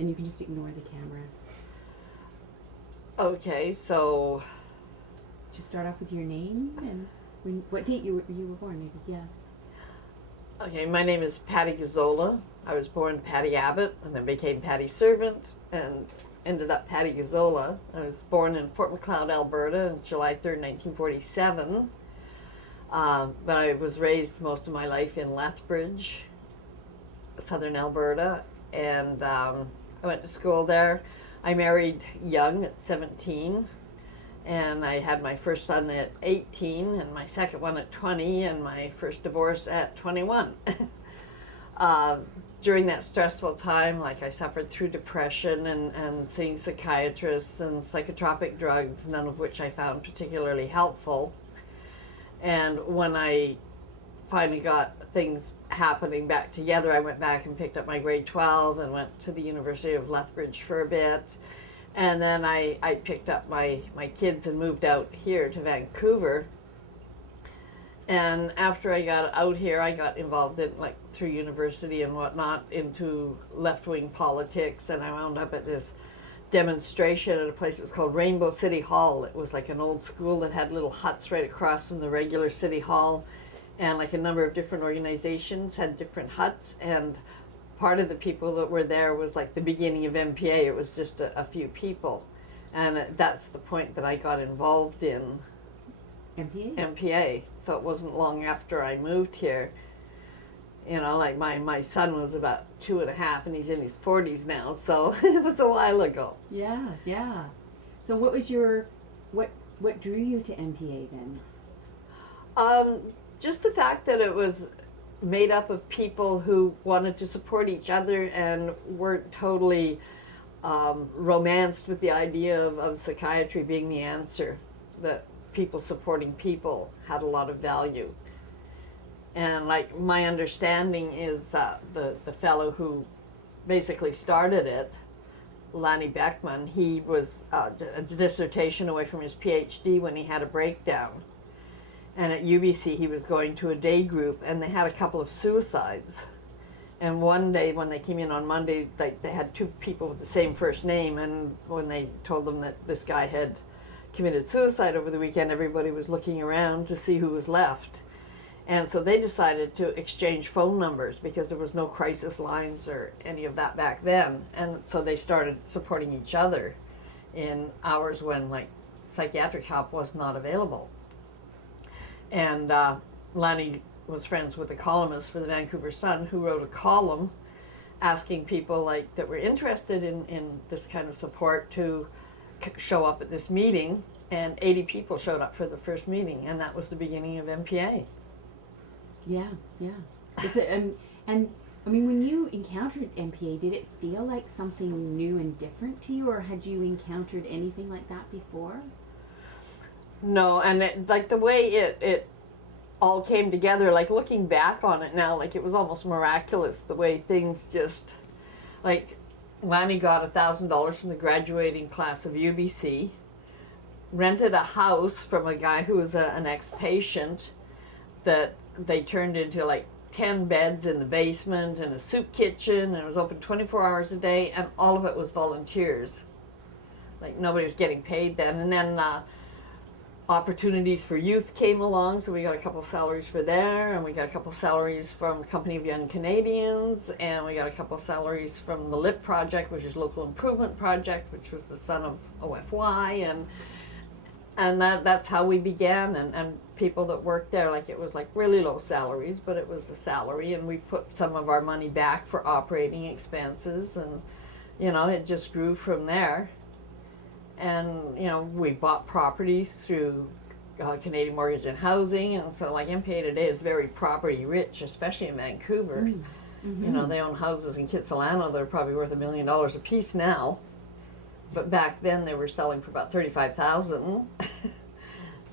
And you can just ignore the camera. Okay, so Just start off with your name and what date you were born, maybe. Yeah. okay, my name is Patty Gazzola. I was born Patty Abbott and then became Patty Servant and ended up Patty Gazzola. I was born in Fort Macleod, Alberta on July 3rd, 1947. But I was raised most of my life in Lethbridge, southern Alberta, and I went to school there. I married young at 17, and I had my first son at 18, and my second one at 20, and my first divorce at 21. During that stressful time, like, I suffered through depression and seeing psychiatrists and psychotropic drugs, none of which I found particularly helpful. And when I finally got things happening back together, I went back and picked up my grade 12 and went to the University of Lethbridge for a bit. And then I picked up my kids and moved out here to Vancouver. And after I got out here, I got involved in, like, through university and whatnot, into left-wing politics, and I wound up at this demonstration at a place that was called Rainbow City Hall. It was like an old school that had little huts right across from the regular city hall, and like a number of different organizations had different huts, and part of the people that were there was like the beginning of MPA. It was just a few people, and that's the point that I got involved in MPA. So it wasn't long after I moved here. You know, like, my son was about 2.5 and he's in his 40s now, so it was a while ago. Yeah, yeah. So what was your, what drew you to MPA then? Just the fact that it was made up of people who wanted to support each other and weren't totally romanced with the idea of psychiatry being the answer. That people supporting people had a lot of value. And, like, my understanding is the fellow who basically started it, Lanny Beckman, he was a dissertation away from his PhD when he had a breakdown. And at UBC he was going to a day group, and they had a couple of suicides. And one day when they came in on Monday, they had 2 people with the same first name, and when they told them that this guy had committed suicide over the weekend, everybody was looking around to see who was left. And so they decided to exchange phone numbers because there was no crisis lines or any of that back then. And so they started supporting each other in hours when, like, psychiatric help was not available. And Lanny was friends with a columnist for the Vancouver Sun who wrote a column asking people, like, that were interested in this kind of support to show up at this meeting. And 80 people showed up for the first meeting, and that was the beginning of MPA. Yeah, yeah. And I mean, when you encountered MPA, did it feel like something new and different to you, or had you encountered anything like that before? No, and like the way it all came together, like, looking back on it now, like, it was almost miraculous the way things just, like, Lanny got $1,000 from the graduating class of UBC, rented a house from a guy who was an ex-patient that they turned into, like, 10 beds in the basement and a soup kitchen, and it was open 24 hours a day, and all of it was volunteers. Like, nobody was getting paid then. And then opportunities for youth came along, so we got a couple salaries for there, and we got a couple salaries from Company of Young Canadians, and we got a couple salaries from the LIP project, which is Local Improvement Project, which was the son of OFY, and that's how we began. And people that worked there, like, it was like really low salaries, but it was a salary, and we put some of our money back for operating expenses, and, you know, it just grew from there. And, you know, we bought properties through Canadian Mortgage and Housing, and so, like, MPA today is very property rich, especially in Vancouver. Mm-hmm. You know, they own houses in Kitsilano that are probably worth $1 million a piece now, but back then they were selling for about $35,000.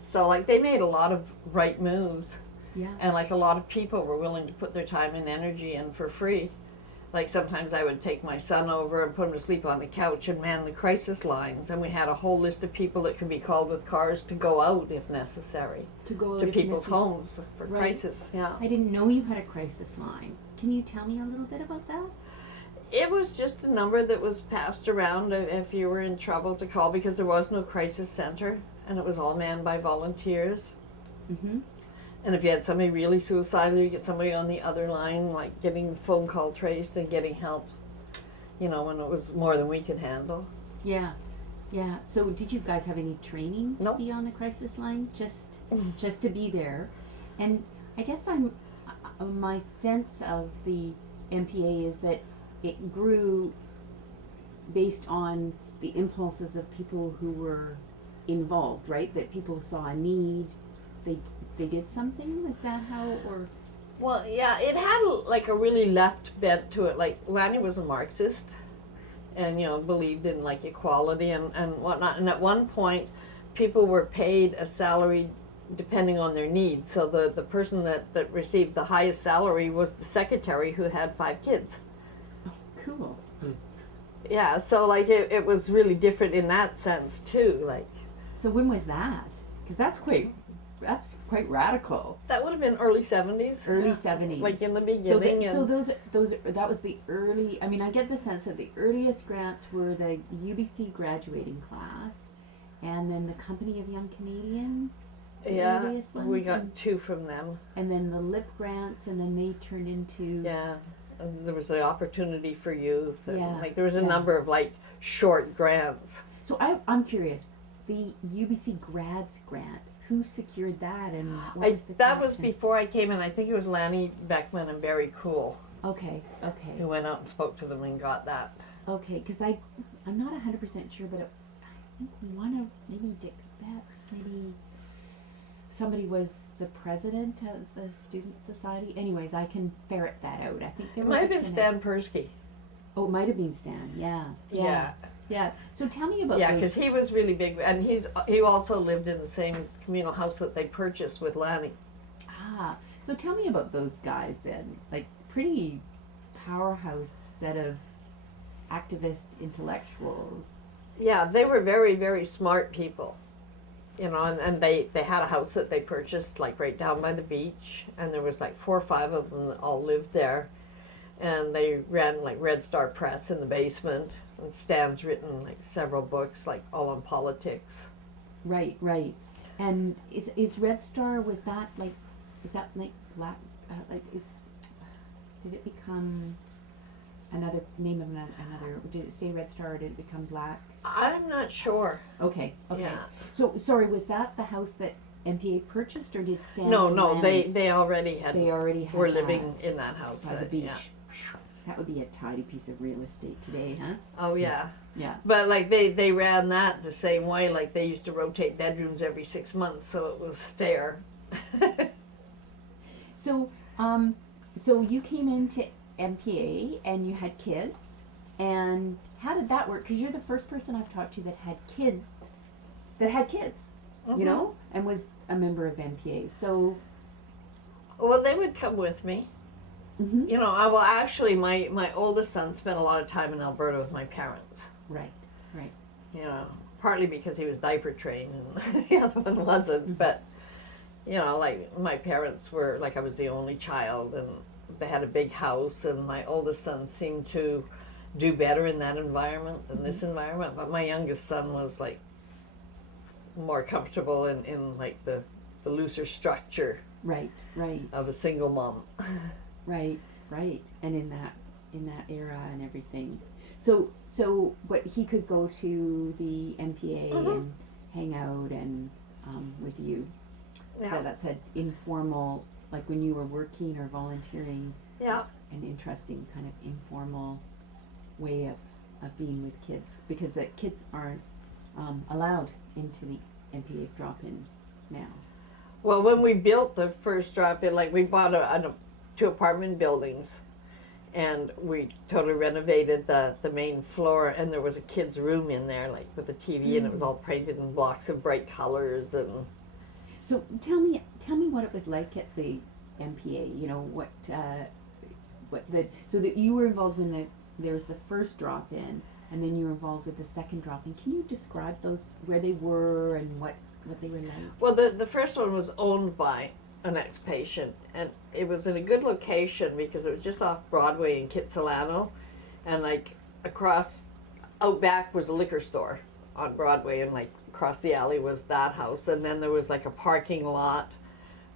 So, like, they made a lot of right moves. Yeah. And, like, a lot of people were willing to put their time and energy in for free. Like, sometimes I would take my son over and put him to sleep on the couch and man the crisis lines, and we had a whole list of people that could be called with cars to go out if necessary. To go out to people's homes for crisis. Yeah. I didn't know you had a crisis line. Can you tell me a little bit about that? It was just a number that was passed around if you were in trouble to call, because there was no crisis center, and it was all manned by volunteers. Mm-hmm. And if you had somebody really suicidal, you get somebody on the other line, like getting the phone call traced and getting help, you know, when it was more than we could handle. Yeah. Yeah. So did you guys have any training to Nope. be on the crisis line? Just to be there. And I guess my sense of the MPA is that it grew based on the impulses of people who were involved, right? That people saw a need, they did something. Is that how? Or Well, yeah, it had like a really left bent to it. Like Lanny was a Marxist, and you know believed in like equality and whatnot. And at one point, people were paid a salary depending on their needs. So the person that received the highest salary was the secretary who had 5 kids. oh, cool. Yeah, so like it was really different in that sense too. Like So when was that? Because that's quite radical. that would have been early 70s. Early 70s. Like in the So, beginning. so those that was the early. I mean, I get the sense that the earliest grants were the UBC graduating class, and then the Company of Young Canadians. The yeah, earliest ones, we got 2 from them. and then the LIP grants, and then they turned into. Yeah, and there was the opportunity for youth. And Yeah, like there was a yeah. number of like short grants. So I'm curious, the UBC grads grant. Who secured that, and what was the That was connection? before I came in. I think it was Lanny Beckman and Barry Cool Okay. who went out and spoke to them and got that. Okay, because I'm not 100% sure, but I think one of maybe Dick Beck's, maybe somebody was the president of the student society. Anyways, I can ferret that out. I think there It was might have a been Stan Persky. Oh, it might have been Stan. Yeah. Yeah. Yeah. So tell me about Yeah, this. because he was really big, and he also lived in the same communal house that they purchased with Lanny. Ah, so tell me about those guys then. Like pretty powerhouse set of activist intellectuals. Yeah, they were very, very smart people. You know, and they had a house that they purchased like right down by the beach, and there was like 4 or 5 of them that all lived there, and they ran like Red Star Press in the basement, and Stan's written like several books like all on politics. Right, right. And is Red Star, is that like black, did it become another name of another, did it stay Red Star or did it become black? I'm not sure. Okay. Yeah. So, sorry, was that the house that MPA purchased or did Stan No, and no, Lanny- they already had. they already had were that living in that house by the that- beach. yeah. That would be a tidy piece of real estate today, huh? Oh yeah. Yeah. But like they ran that the same way. Like they used to rotate bedrooms every 6 months, so it was fair. So, so you came into MPA and you had kids, and how did that work? Because you're the first person I've talked to that had kids, you know, and was a member of MPA. So, Well, they would come with me. mhm. You know, actually, my oldest son spent a lot of time in Alberta with my parents. Right, right. You know, partly because he was diaper trained and the other one wasn't. But, you know, like my parents were, like I was the only child, and they had a big house, and my oldest son seemed to do better in that environment than this environment. But my youngest son was like more comfortable in like the looser structure Right, right, of a single mom. right, right. And in that era and everything. So but he could go to the MPA and hang out and with you. Yeah. That's an informal, like when you were working or volunteering. Yeah. It's an interesting kind of informal way of being with kids, because the kids aren't allowed into the MPA drop-in now. Well, when we built the first drop-in, like we bought 2 apartment buildings, and we totally renovated the main floor, and there was a kid's room in there, like with a TV, and it was all painted in blocks of bright colors. And So tell me what it was like at the MPA. You know so that you were involved when there was the first drop-in, and then you were involved with the second drop-in. Can you describe those, where they were and what they were like? well, the first one was owned by an ex-patient, and it was in a good location because it was just off Broadway in Kitsilano, and like across, out back was a liquor store on Broadway, and like across the alley was that house, and then there was like a parking lot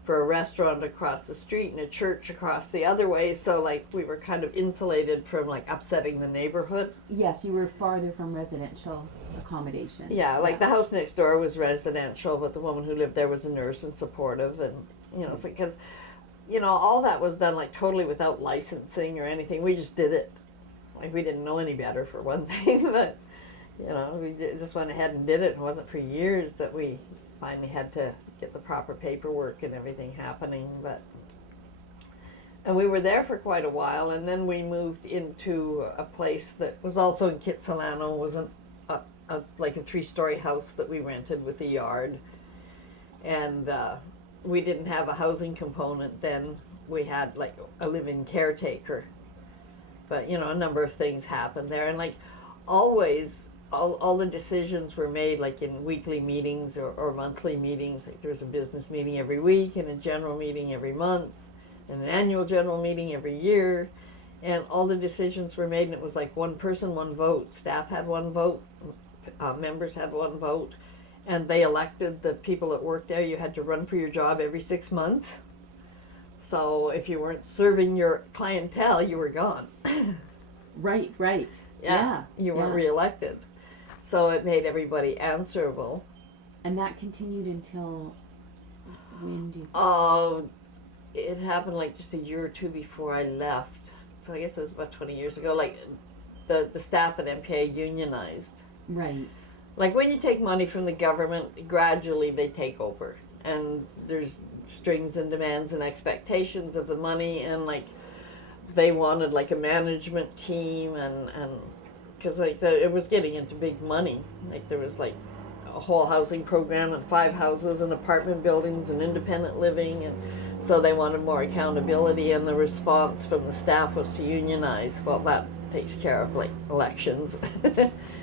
for a restaurant across the street and a church across the other way, so like we were kind of insulated from like upsetting the neighborhood. Yes, you were farther from residential accommodation. Yeah, like the house next door was residential, but the woman who lived there was a nurse and supportive, and you know, so because you know, all that was done like totally without licensing or anything. We just did it. Like we didn't know any better for one thing, but you know, we just went ahead and did it. It wasn't for years that we finally had to get the proper paperwork and everything happening, and we were there for quite a while, and then we moved into a place that was also in Kitsilano. Was like a 3-story house that we rented with a yard, and we didn't have a housing component then. We had like a live-in caretaker, but you know, a number of things happened there, and like always all the decisions were made like in weekly meetings or monthly meetings. Like there was a business meeting every week and a general meeting every month and an annual general meeting every year, and all the decisions were made, and it was like one person, one vote. Staff had one vote, members had one vote, and they elected the people that worked there. You had to run for your job every 6 months. So if you weren't serving your clientele, you were gone. Right. Yeah, you weren't reelected. So it made everybody answerable. And that continued until when did? It happened like just a year or two before I left. So I guess it was about 20 years ago. Like the staff at MPA unionized. Right. Like when you take money from the government, gradually they take over. And there's strings and demands and expectations of the money, and like they wanted like a management team, and because like it was getting into big money. Like there was like a whole housing program and 5 houses and apartment buildings and independent living, and so they wanted more accountability, and the response from the staff was to unionize. Well, that takes care of like elections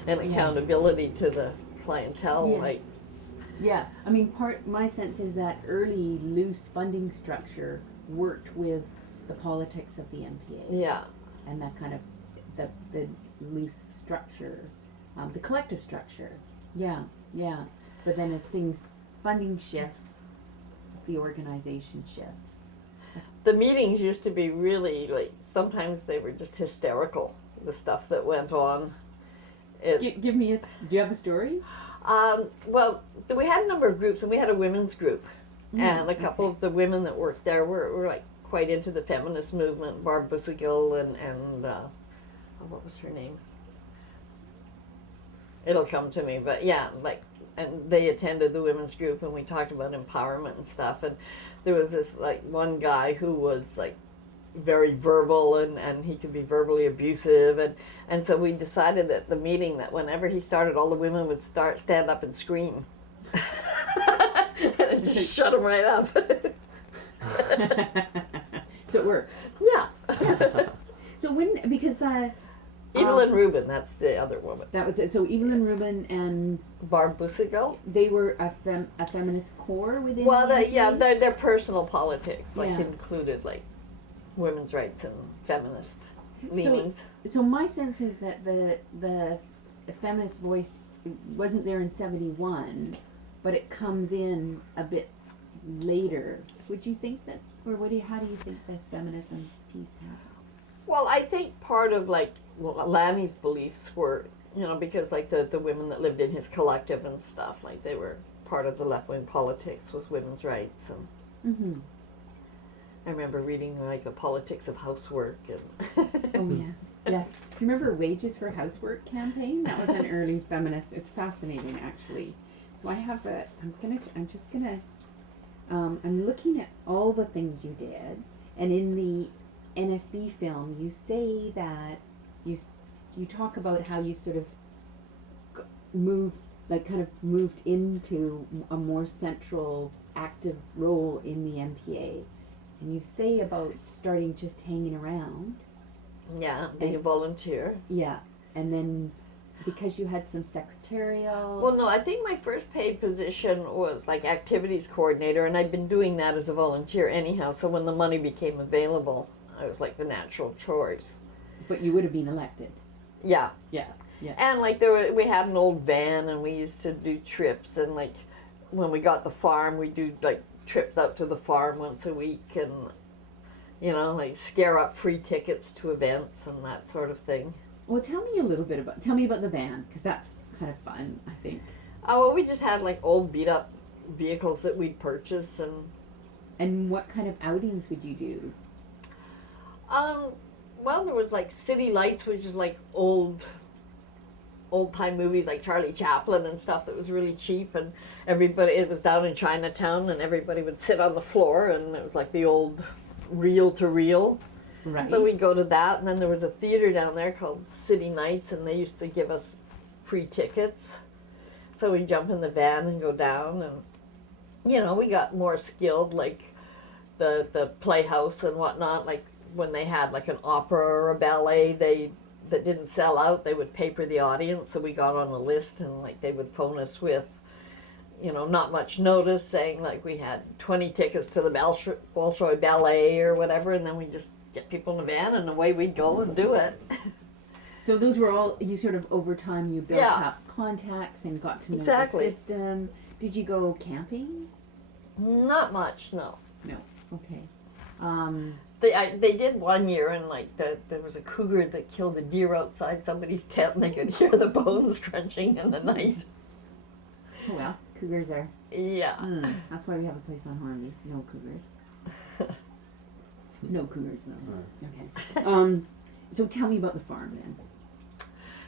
and accountability to the clientele. Like I mean, my sense is that early loose funding structure worked with the politics of the MPA. Yeah. And that kind of the loose structure, the collective structure. Yeah. But then as funding shifts, the organization shifts. The meetings used to be really like, sometimes they were just hysterical, the stuff that went on. Give me do you have a story? Well, we had a number of groups, and we had a women's group, and a couple of the women that worked there were like quite into the feminist movement. Barb Bussigill and what was her name? It'll come to me, but yeah, like, and they attended the women's group, and we talked about empowerment and stuff. And there was this like one guy who was like very verbal, and he could be verbally abusive, and so we decided at the meeting that whenever he started, all the women would stand up and scream. And it just shut him right up. So it worked. Yeah. So because Evelyn Rubin, that's the other woman. that was it. So Evelyn Rubin and Barb Bussigill. they were a feminist core within. Well, the their personal politics like Yeah. included like women's rights and feminist leanings. So my sense is that the feminist voice wasn't there in 1971, but it comes in a bit later. Would you think that, or how do you think the feminism piece happened? Well, I think part of like Lanny's beliefs were, you know, because like the women that lived in his collective and stuff, like they were part of the left-wing politics was women's rights, and Mm-hmm. I remember reading like the politics of housework and Oh yes. Do you remember Wages for Housework campaign? That was an early feminist. It's fascinating actually. So I have I'm looking at all the things you did, and in the NFB film you say that you talk about how you sort of moved into a more central active role in the MPA. And you say about starting just hanging around. yeah, being a volunteer. Yeah. And then because you had some secretarial. Well, no, I think my first paid position was like activities coordinator, and I'd been doing that as a volunteer anyhow. So when the money became available, I was like the natural choice. But you would have been elected. Yeah. Yeah. Yeah. And like we had an old van, and we used to do trips, and like when we got the farm, we do like trips out to the farm once a week, and like scare up free tickets to events and that sort of thing. Well, tell me about the van, because that's kind of fun, I think. Oh, well, we just had like old beat up vehicles that we'd purchase, And what kind of outings would you do? Well, there was like City Lights, which is like old time movies like Charlie Chaplin and stuff that was really cheap, and it was down in Chinatown, and everybody would sit on the floor, and it was like the old reel to reel. Right. So we'd go to that, and then there was a theater down there called City Nights, and they used to give us free tickets. So we'd jump in the van and go down, and we got more skilled, like the playhouse and whatnot. Like when they had like an opera or a ballet, that didn't sell out, they would paper the audience, so we got on a list, and like they would phone us with not much notice, saying like we had 20 tickets to the Bolshoi Ballet or whatever, and then we just get people in the van, and away we'd go and do it. So those were all, you sort of over time you built up contacts and got to know the system. Did you go camping? Not much, no. No, okay. They did one year, and like there was a cougar that killed a deer outside somebody's tent, and they could hear the bones crunching in the night. Oh well, cougars are. Yeah. That's why we have a place on Hornby. No cougars. No cougars, no. Okay. So tell me about the farm then.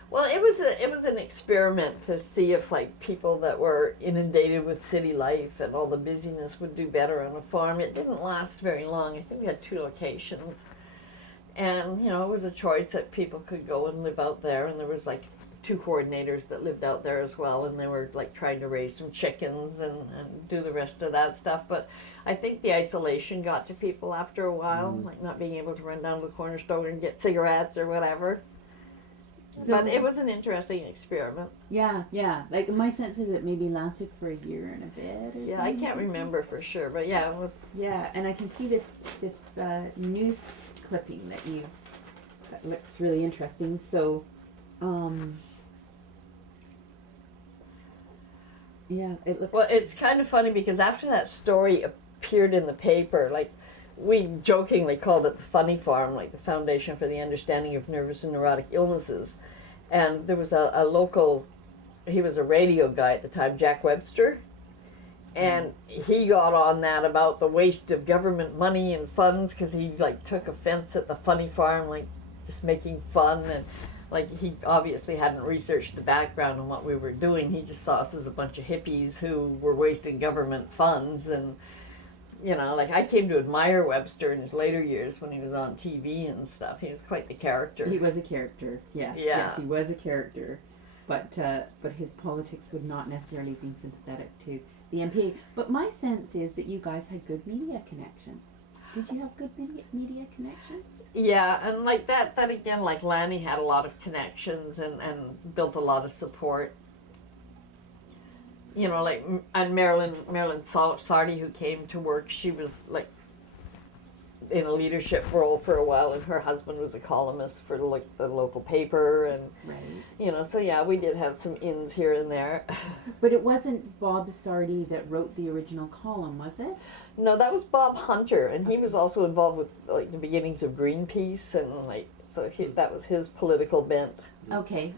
Well, it was an experiment to see if like people that were inundated with city life and all the busyness would do better on a farm. It didn't last very long. I think we had 2 locations, and it was a choice that people could go and live out there. And there was like 2 coordinators that lived out there as well, and they were like trying to raise some chickens and do the rest of that stuff. But I think the isolation got to people after a while, like not being able to run down to the corner store and get cigarettes or whatever. So, but it was an interesting experiment. Yeah. Like my sense is it maybe lasted for a year and a bit. Or yeah, I can't remember for sure, but yeah, it was. Yeah, and I can see this news clipping that looks really interesting. So, yeah, it looks. Well, it's kind of funny because after that story appeared in the paper, like we jokingly called it the Funny Farm, like the Foundation for the Understanding of Nervous and Neurotic Illnesses. And there was a local, he was a radio guy at the time, Jack Webster, and he got on that about the waste of government money and funds, because he like took offense at the Funny Farm, like just making fun, and like he obviously hadn't researched the background on what we were doing. He just saw us as a bunch of hippies who were wasting government funds. And like I came to admire Webster in his later years when he was on TV and stuff. He was quite the character. He was a character, yes. Yeah. Yes, he was a character. But his politics would not necessarily have been sympathetic to the MPA. But my sense is that you guys had good media connections. Did you have good media connections? Yeah, and like that again, like Lanny had a lot of connections and built a lot of support. Like, and Marilyn Sardi, who came to work, she was like in a leadership role for a while, and her husband was a columnist for like the local paper, and right. So yeah, we did have some ins here and there. But it wasn't Bob Sardi that wrote the original column, was it? No, that was Bob Hunter, and he was also involved with like the beginnings of Greenpeace, and like that was his political bent. Okay.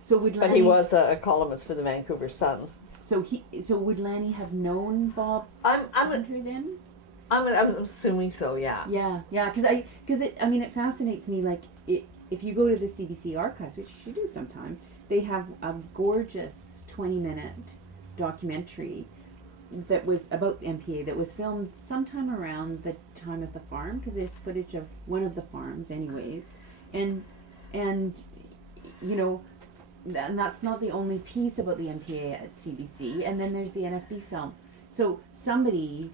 So would Lanny, but he was a columnist for the Vancouver Sun. So would Lanny have known Bob Hunter then? I'm assuming so. Yeah. Yeah. Because it fascinates me. Like if you go to the CBC archives, which you should do sometime, they have a gorgeous 20-minute documentary that was about the MPA that was filmed sometime around the time of the farm, because there's footage of one of the farms anyways, and and that's not the only piece about the MPA at CBC, and then there's the NFB film. So somebody,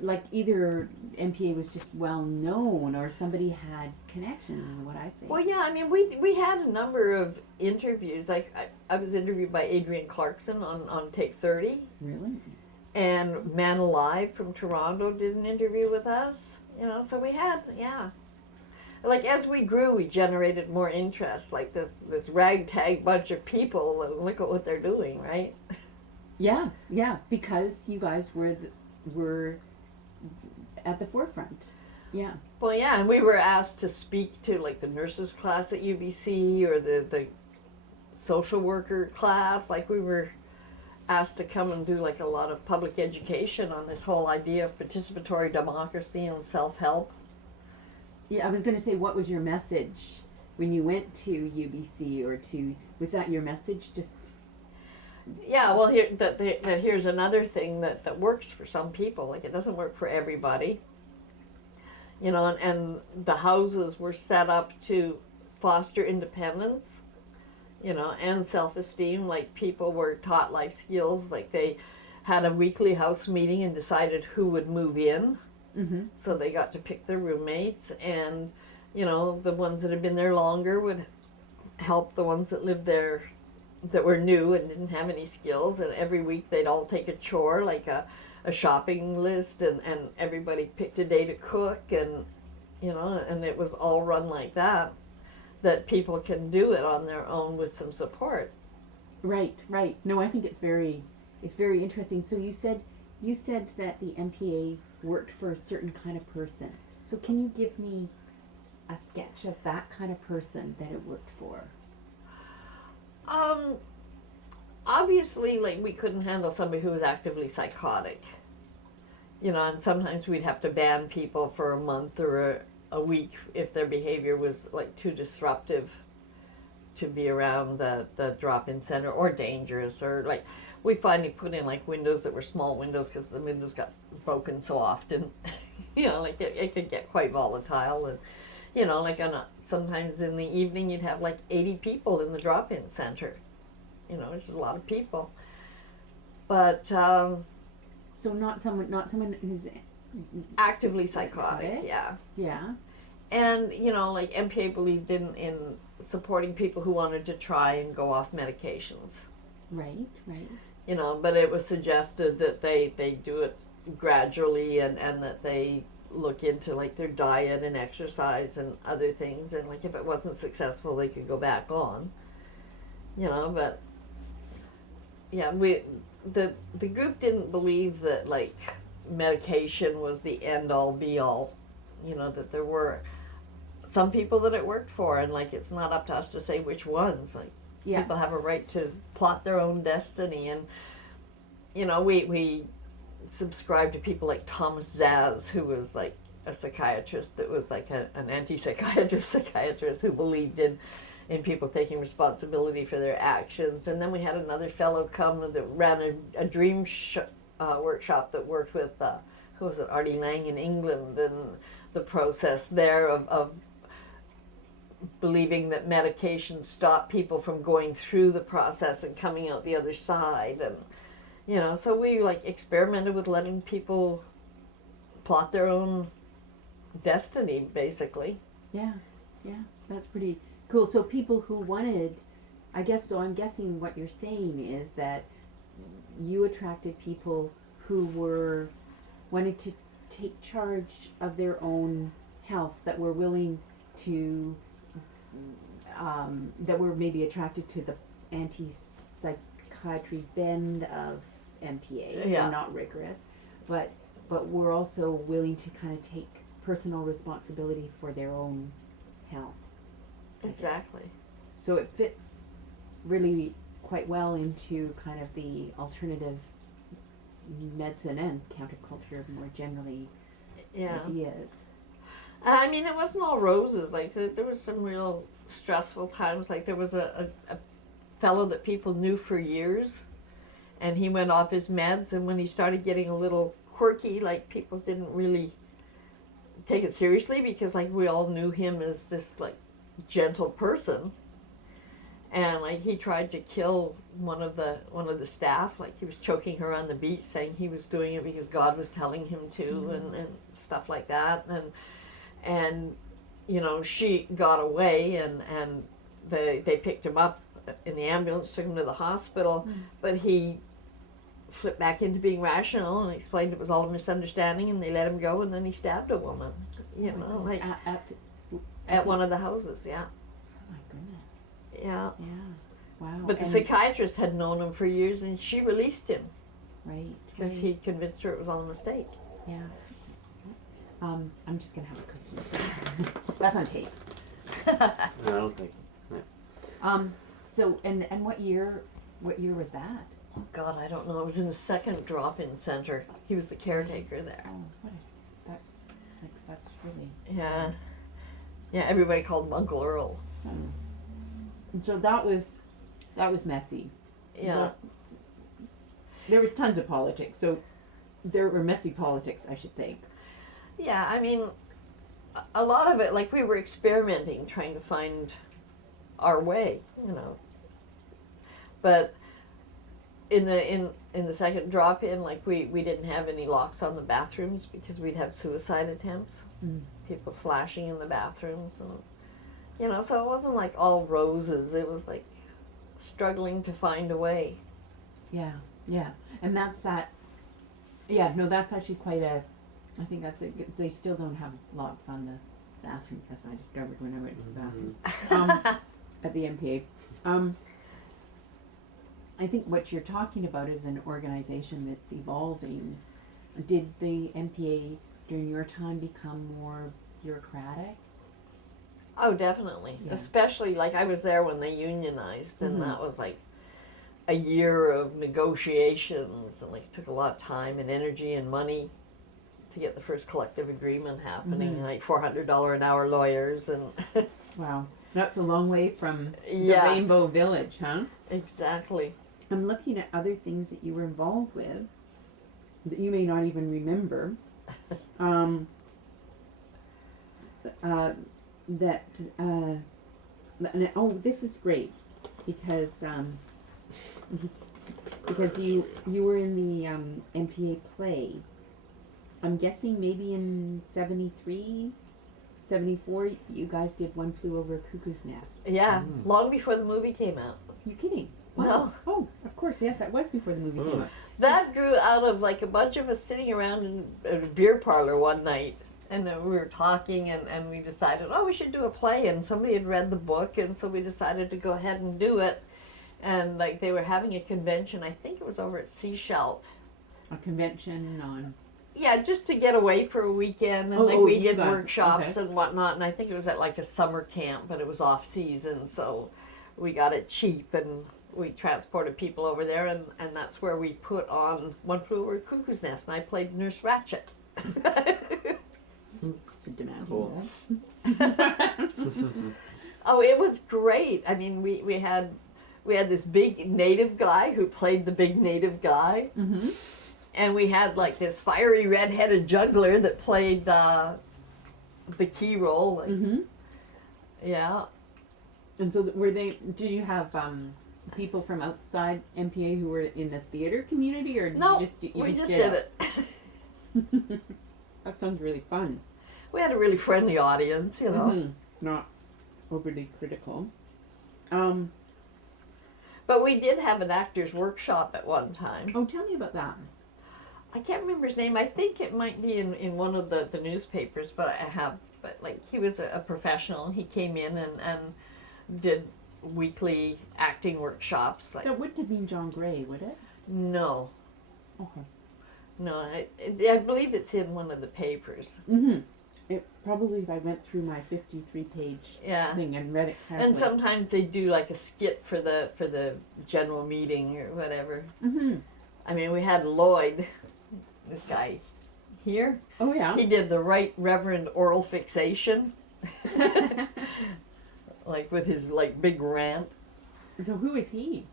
like either MPA was just well known or somebody had connections, is what I think. Well, yeah, we had a number of interviews. Like I was interviewed by Adrienne Clarkson on Take 30. Really? And Man Alive from Toronto did an interview with us. So we had, yeah. like as we grew, we generated more interest. Like this ragtag bunch of people, and look at what they're doing, right? Yeah, yeah, because you guys were at the forefront. Yeah. Well, yeah, and we were asked to speak to like the nurses class at UBC or the social worker class. Like we were asked to come and do like a lot of public education on this whole idea of participatory democracy and self-help. Yeah, I was going to say, what was your message when you went to UBC was that your message just? Yeah, well, here's another thing that works for some people. Like it doesn't work for everybody. You know, and the houses were set up to foster independence, you know, and self-esteem. Like people were taught life skills. Like they had a weekly house meeting and decided who would move in. Mm-hmm. So they got to pick their roommates, and you know, the ones that had been there longer would help the ones that lived there that were new and didn't have any skills. And every week they'd all take a chore, like a shopping list, and everybody picked a day to cook, and you know, and it was all run like that people can do it on their own with some support. Right. No, I think it's very interesting. So you said that the MPA worked for a certain kind of person. So can you give me a sketch of that kind of person that it worked for? Obviously, like we couldn't handle somebody who was actively psychotic. You know, and sometimes we'd have to ban people for a month or a week if their behavior was like too disruptive to be around the drop-in center, or dangerous, or like we finally put in like windows that were small windows because the windows got broken so often. You know, like it could get quite volatile, and you know, like sometimes in the evening you'd have like 80 people in the drop-in center. You know, which is a lot of people. But so not someone who's actively psychotic, yeah. Yeah. And, you know, like MPA believed in supporting people who wanted to try and go off medications. Right. You know, but it was suggested that they do it gradually, and that they look into like their diet and exercise and other things, and like if it wasn't successful they could go back on. You know, but yeah, the group didn't believe that like medication was the end all be all. You know, that there were some people that it worked for, and like it's not up to us to say which ones. Like people have a right to plot their own destiny, and you know, we subscribe to people like Thomas Zaz, who was like a psychiatrist that was like an anti-psychiatrist who believed in people taking responsibility for their actions. And then we had another fellow come that ran a dream workshop that worked with who was it, Artie Lang in England, and the process there of believing that medication stopped people from going through the process and coming out the other side. And you know, so we like experimented with letting people plot their own destiny, basically. Yeah, that's pretty cool. So people who wanted, I'm guessing what you're saying is that you attracted people who wanted to take charge of their own health, that were willing to, that were maybe attracted to the anti-psychiatry bend of MPA. Yeah. They're not rigorous, but we're also willing to kind of take personal responsibility for their own health. Exactly. So it fits really quite well into kind of the alternative medicine and counterculture more generally ideas. I mean, it wasn't all roses. Like there was some real stressful times. Like there was a fellow that people knew for years, and he went off his meds, and when he started getting a little quirky, like people didn't really take it seriously, because like we all knew him as this like gentle person, and like he tried to kill one of the staff. Like he was choking her on the beach, saying he was doing it because God was telling him to, and stuff like that. And you know, she got away, and they picked him up in the ambulance, took him to the hospital, but he flipped back into being rational and explained it was all a misunderstanding, and they let him go, and then he stabbed a woman. You know, like at one of the houses. Yeah, Oh my goodness. yeah. Yeah. Wow. But the And- psychiatrist had known him for years, and she released him Right. because right. he convinced her it was all a mistake. Yeah. I'm just gonna have a cookie. That's on tape. I don't think. So and what year was that? Oh God, I don't know. It was in the second drop-in center. He was the caretaker there. Oh, that's really. Yeah, yeah. Everybody called him Uncle Earl. So that was messy. Yeah, There was tons of politics, so there were messy politics, I should think. yeah. I mean, a lot of it, like we were experimenting, trying to find our way, you know. But in the second drop-in, like we didn't have any locks on the bathrooms because we'd have suicide attempts, people slashing in the bathrooms, and you know, so it wasn't like all roses. It was like struggling to find a way. Yeah, yeah, and that's that. Yeah, no, that's actually quite a. I think that's a. They still don't have locks on the bathrooms, as I discovered when I went to the bathroom at the MPA. I think what you're talking about is an organization that's evolving. Did the MPA during your time become more bureaucratic? Oh, definitely. Yeah. Especially like I was there when they unionized, and Mhm. that was like a year of negotiations, and like it took a lot of time and energy and money to get the first collective agreement happening. Mhm. Like $400 an hour lawyers, and Wow, that's a long way from Yeah. the Rainbow Village, huh? exactly. I'm looking at other things that you were involved with that you may not even remember. This is great because you were in the MPA play. I'm guessing maybe in 73, 74, you guys did One Flew Over a Cuckoo's Nest. Yeah, long before the movie came out. You kidding? No. Wow. Oh, of course, yes, that was before the movie came out. That grew out of like a bunch of us sitting around in a beer parlor one night, and then we were talking, and we decided, oh, we should do a play, and somebody had read the book, and so we decided to go ahead and do it. And like they were having a convention, I think it was over at Seashelt. A convention on. Yeah, just to get away for a weekend, and we you did guys, workshops okay. and whatnot, and I think it was at like a summer camp, but it was off season, so we got it cheap, and we transported people over there, and that's where we put on One Flew Over a Cuckoo's Nest, and I played Nurse Ratched. It's a demanding Cool. role. Oh, it was great. I mean, we had this big native guy who played the big native guy, Mm-hmm. and we had like this fiery red-headed juggler that played the key role. Like, Mm-hmm. yeah. And so, did you have people from outside MPA who were in the theater community, or did No, you just we just did it. That sounds really fun. We had a really friendly audience, you know. Mhm. Not overly critical. But we did have an actor's workshop at one time. Oh, tell me about that. I can't remember his name. I think it might be in one of the newspapers, but like he was a professional, and he came in and did weekly acting workshops. Like, That wouldn't have been John Gray, would it? no, Okay. no, I believe it's in one of the papers. Mm-hmm. It probably, if I went through my 53-page Yeah. thing and read it carefully. And sometimes they do like a skit for the general meeting or whatever. Mm-hmm. I mean, we had Lloyd, this guy here. Oh, yeah. He did the Right Reverend Oral Fixation, like with his like big rant. So who is he?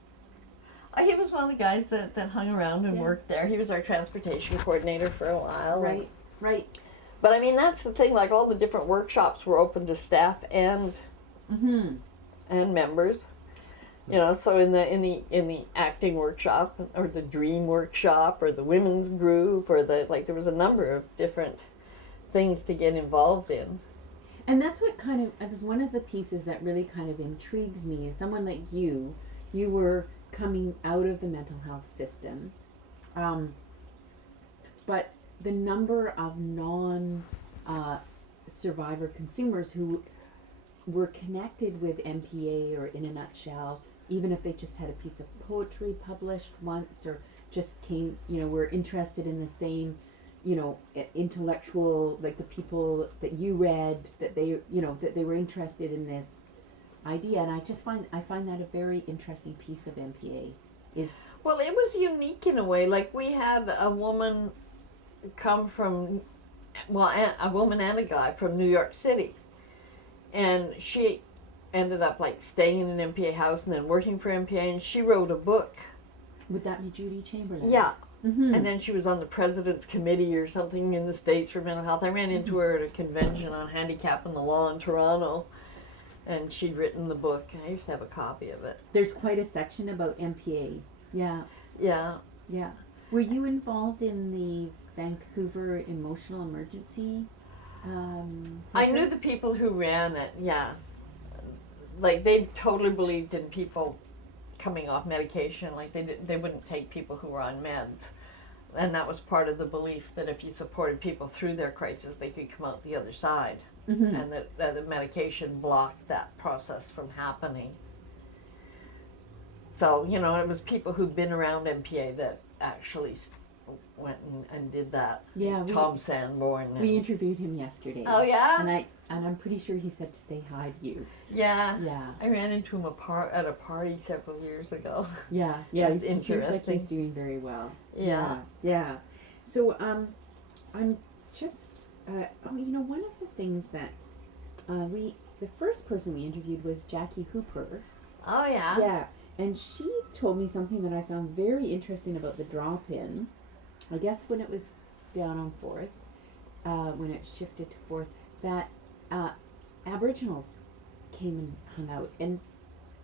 He was one of the guys that hung around and Yeah. worked there. He was our transportation coordinator for a while. Right, right. But I mean, that's the thing. Like all the different workshops were open to staff and Mm-hmm. members. You know, so in the acting workshop or the dream workshop or the women's group or there was a number of different things to get involved in. And that's what that's one of the pieces that really kind of intrigues me is someone like you were coming out of the mental health system, but the number of non-survivor consumers who were connected with MPA, or in a nutshell, even if they just had a piece of poetry published once, or just came, were interested in the same, intellectual, like the people that you read, that they were interested in this idea. And I find that a very interesting piece of MPA is. Well, it was unique in a way. Like, we had a woman come from, a woman and a guy from New York City. And she ended up like staying in an MPA house and then working for MPA, and she wrote a book. Would that be Judy Chamberlain? Yeah. Mm-hmm. And then she was on the president's committee or something in the States for mental health. I ran into her at a convention on handicap and the law in Toronto, and she'd written the book. I used to have a copy of it. There's quite a section about MPA. Yeah. Yeah. Yeah. Were you involved in the Vancouver Emotional Emergency I Center? knew the people who ran it, yeah. Like, they totally believed in people coming off medication. Like, they wouldn't take people who were on meds. And that was part of the belief that if you supported people through their crisis, they could come out the other side. Mm-hmm. And that the medication blocked that process from happening. So, it was people who'd been around MPA that actually went and did that. Yeah, Tom Sanborn. we interviewed him yesterday. Oh, yeah? And I'm pretty sure he said to say hi to you. Yeah. Yeah. I ran into him at a party several years ago. Yeah. That's He seems like interesting. he's doing very well. Yeah. Yeah. So I'm just one of the things that the first person we interviewed was Jackie Hooper. Oh, yeah. Yeah. And she told me something that I found very interesting about the drop-in. I guess when it was down on 4th, when it shifted to 4th, that Aboriginals came and hung out. And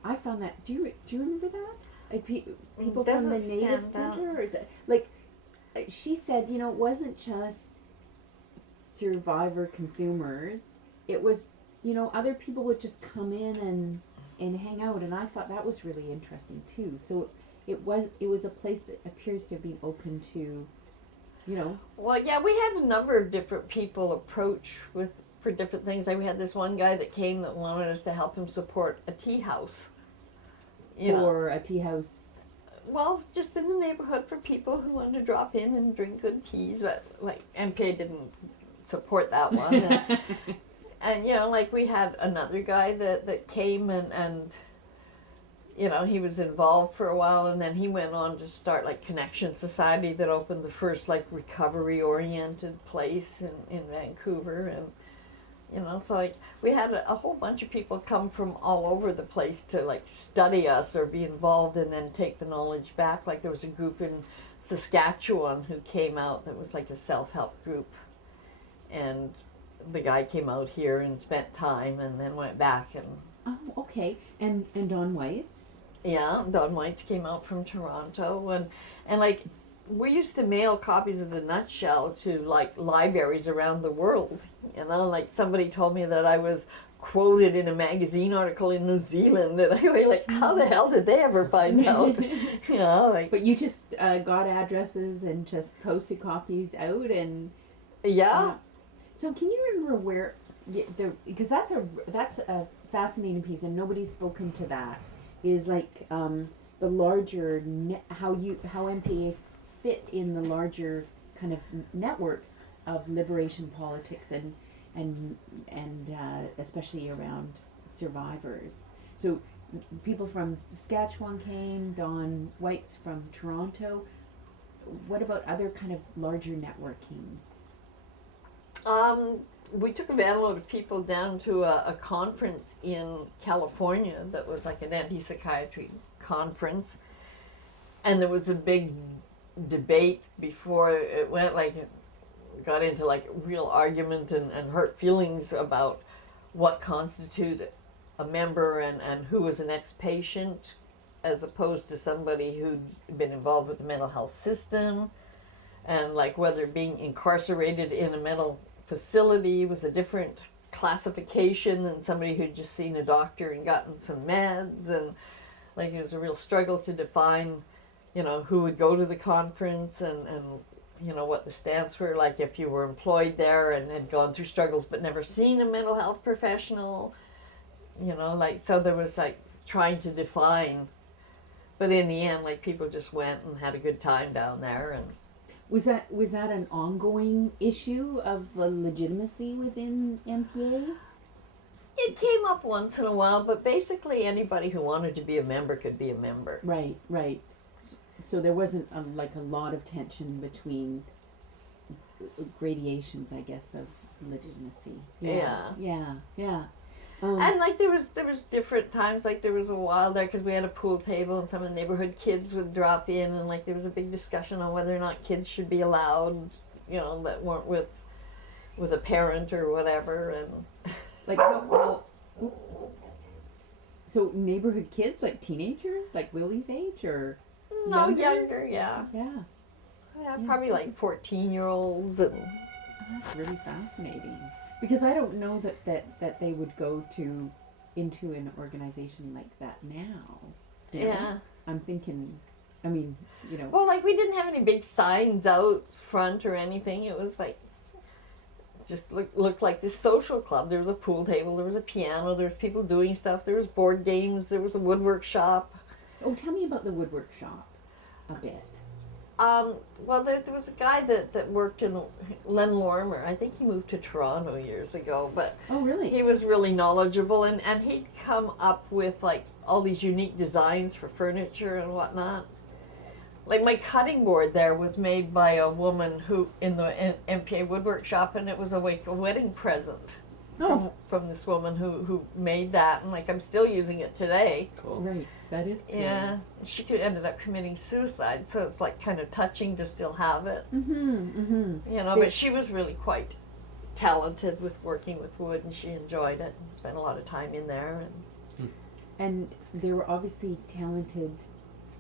I found that, do you remember that? People from the Doesn't Native stand out. Center? Or is it, like, she said, it wasn't just survivor consumers. It was, other people would just come in and hang out, and I thought that was really interesting too. So it was a place that appears to have been open to, Well, yeah, we had a number of different people approach for different things. Like, we had this one guy that came that wanted us to help him support a tea house. for a tea house. Well, just in the neighborhood for people who wanted to drop in and drink good teas. But, like, MPA didn't support that one. And like, we had another guy that came and he was involved for a while, and then he went on to start, like, Connection Society that opened the first, like, recovery-oriented place in Vancouver. And, so, like, we had a whole bunch of people come from all over the place to, like, study us or be involved and then take the knowledge back. Like, there was a group in Saskatchewan who came out that was, like, a self-help group. And the guy came out here and spent time and then went back and... Oh, okay. And Don White's? Yeah, Don White's came out from Toronto. And like, we used to mail copies of The Nutshell to, like, libraries around the world. Like, somebody told me that I was quoted in a magazine article in New Zealand. And I was like, how the hell did they ever find out? Like... But you just got addresses and just posted copies out and... Yeah. So can you remember where, because that's a fascinating piece, and nobody's spoken to that, is like the larger, how MPA fit in the larger kind of networks of liberation politics and especially around survivors. So people from Saskatchewan came, Don White's from Toronto. What about other kind of larger networking? We took a van load of people down to a conference in California that was like an anti-psychiatry conference, and there was a big debate before it went, like, it got into, like, real argument and hurt feelings about what constituted a member and who was an ex-patient as opposed to somebody who'd been involved with the mental health system, and, like, whether being incarcerated in a mental facility was a different classification than somebody who'd just seen a doctor and gotten some meds. And, like, it was a real struggle to define, who would go to the conference and what the stance were. Like, if you were employed there and had gone through struggles but never seen a mental health professional, you know, like, so there was like trying to define, but in the end, like, people just went and had a good time down there. And Was that an ongoing issue of legitimacy within MPA? it came up once in a while, but basically anybody who wanted to be a member could be a member. Right, right. So there wasn't like a lot of tension between gradations, I guess, of legitimacy. Yeah. Yeah. And like there was different times, like there was a while there because we had a pool table and some of the neighborhood kids would drop in, and like there was a big discussion on whether or not kids should be allowed, you know, that weren't with a parent or whatever. And like how so neighborhood kids, like teenagers, like Willie's age, or no, younger, yeah, probably like 14-year-olds. And That's really fascinating, because I don't know that they would go into an organization like that now. You know? yeah. I'm thinking, I mean, you know. Well, like we didn't have any big signs out front or anything. It was like just looked like this social club. There was a pool table, there was a piano, there was people doing stuff, there was board games, there was a woodwork shop. Oh, tell me about the woodwork shop a bit. Well, there was a guy that worked in Len Lorimer. I think he moved to Toronto years ago, but Oh, really? he was really knowledgeable, and he'd come up with like all these unique designs for furniture and whatnot. Like my cutting board there was made by a woman who in the MPA woodwork shop, and it was a wedding present from this woman who made that, and like I'm still using it today. Cool. Right, that is cool. Yeah, she ended up committing suicide, so it's like kind of touching to still have it. You know, but she was really quite talented with working with wood, and she enjoyed it and spent a lot of time in there. And there were obviously talented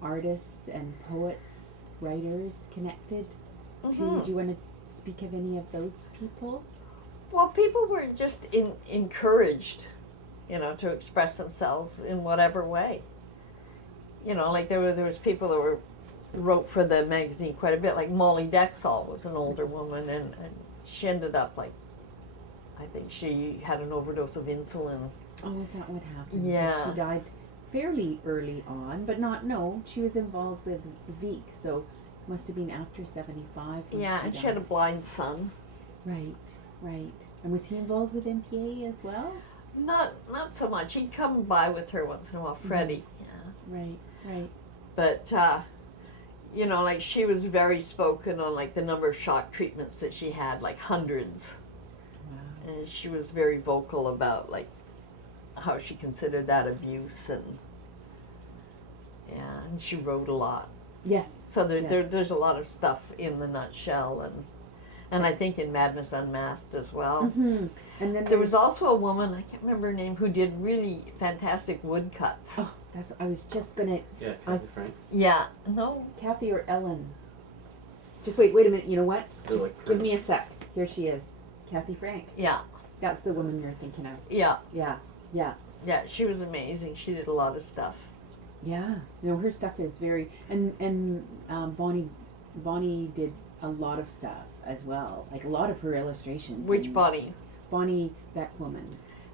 artists and poets, writers connected to. Do you want to speak of any of those people? Well, people were just encouraged, you know, to express themselves in whatever way. You know, like there was people that wrote for the magazine quite a bit. Like Molly Dexall was an older woman, and she ended up like, I think she had an overdose of insulin. Oh, is that what happened? Yeah. She died fairly early on, but she was involved with Veek, so must have been after 75. Yeah, and she had a blind son. Right. And was he involved with MPA as well? Not so much. He'd come by with her once in a while, Freddie. Yeah. Right. But, you know, like she was very spoken on like the number of shock treatments that she had, like hundreds. Wow. And she was very vocal about like how she considered that abuse, and she wrote a lot. Yes. So there's a lot of stuff in the nutshell, and I think in Madness Unmasked as well. And then There was also a woman, I can't remember her name, who did really fantastic woodcuts. Oh, I was just gonna. Yeah, Kathy Frank. Yeah, no, Kathy or Ellen? Just wait a minute. You know what? They're Just like give me a sec. Here she is, Kathy Frank. yeah, That's the woman you're thinking of. yeah, Yeah. she was amazing. She did a lot of stuff. Yeah. No, her stuff is very and Bonnie did a lot of stuff as well. Like a lot of her illustrations. Which and Bonnie? Bonnie Beck woman.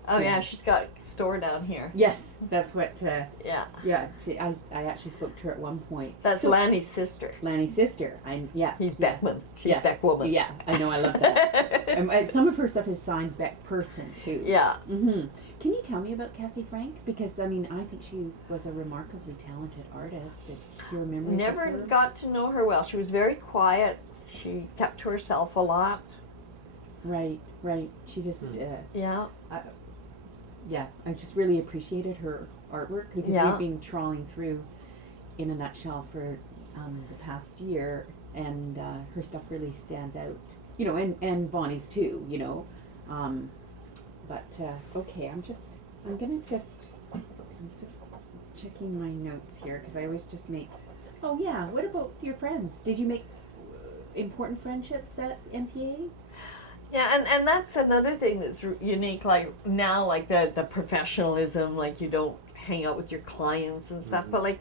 Oh Yeah. yeah, she's got a store down here. Yes, that's what. Yeah, Yeah. I actually spoke to her at one point. that's So- Lanny's sister. Lanny's sister. He's Beckman. She's Yes. Beck woman. Yeah, I know. I love that. And some of her stuff is signed Beck person too. Yeah. Can you tell me about Kathy Frank? Because I mean, I think she was a remarkably talented artist. If you remember, Never got to know her well. She was very quiet. She kept to herself a lot. Right. She just, Yeah. I just really appreciated her artwork because Yeah. we've been trawling through In a Nutshell for the past year, and her stuff really stands out. You know, and Bonnie's too. You know, but okay, I'm just checking my notes here because I always just make. Oh yeah, what about your friends? Did you make important friendships at MPA? Yeah, and that's another thing that's unique. Like now, like the professionalism, like you don't hang out with your clients and stuff, but like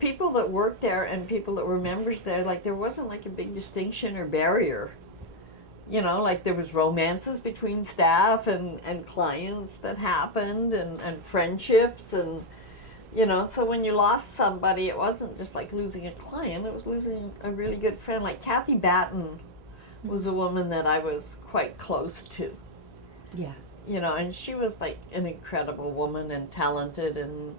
people that worked there and people that were members there, like there wasn't like a big distinction or barrier. you know, like there was romances between staff and clients that happened, and friendships, and, you know, so when you lost somebody, it wasn't just like losing a client, it was losing a really good friend. Like Kathy Batten was a woman that I was quite close to, Yes. you know, and she was like an incredible woman and talented, and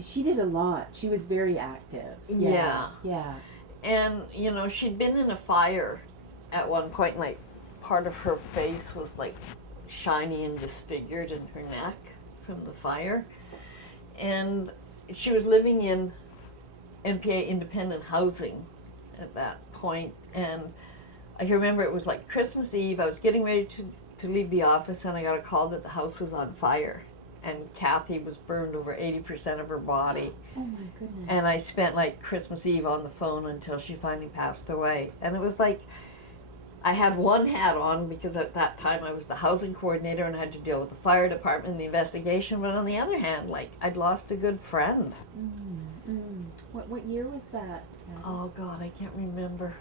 She did a lot. She was very active. Yeah. Yeah. and, you know, she'd been in a fire at one point, like part of her face was like shiny and disfigured in her neck from the fire, and she was living in NPA independent housing at that point. And I can remember it was like Christmas Eve. I was getting ready to leave the office, and I got a call that the house was on fire, and Kathy was burned over 80% of her body. Oh my goodness. And I spent like Christmas Eve on the phone until she finally passed away. And it was like I had one hat on because at that time I was the housing coordinator and I had to deal with the fire department and the investigation. But on the other hand, like I'd lost a good friend. What year was that? Oh God, I can't remember.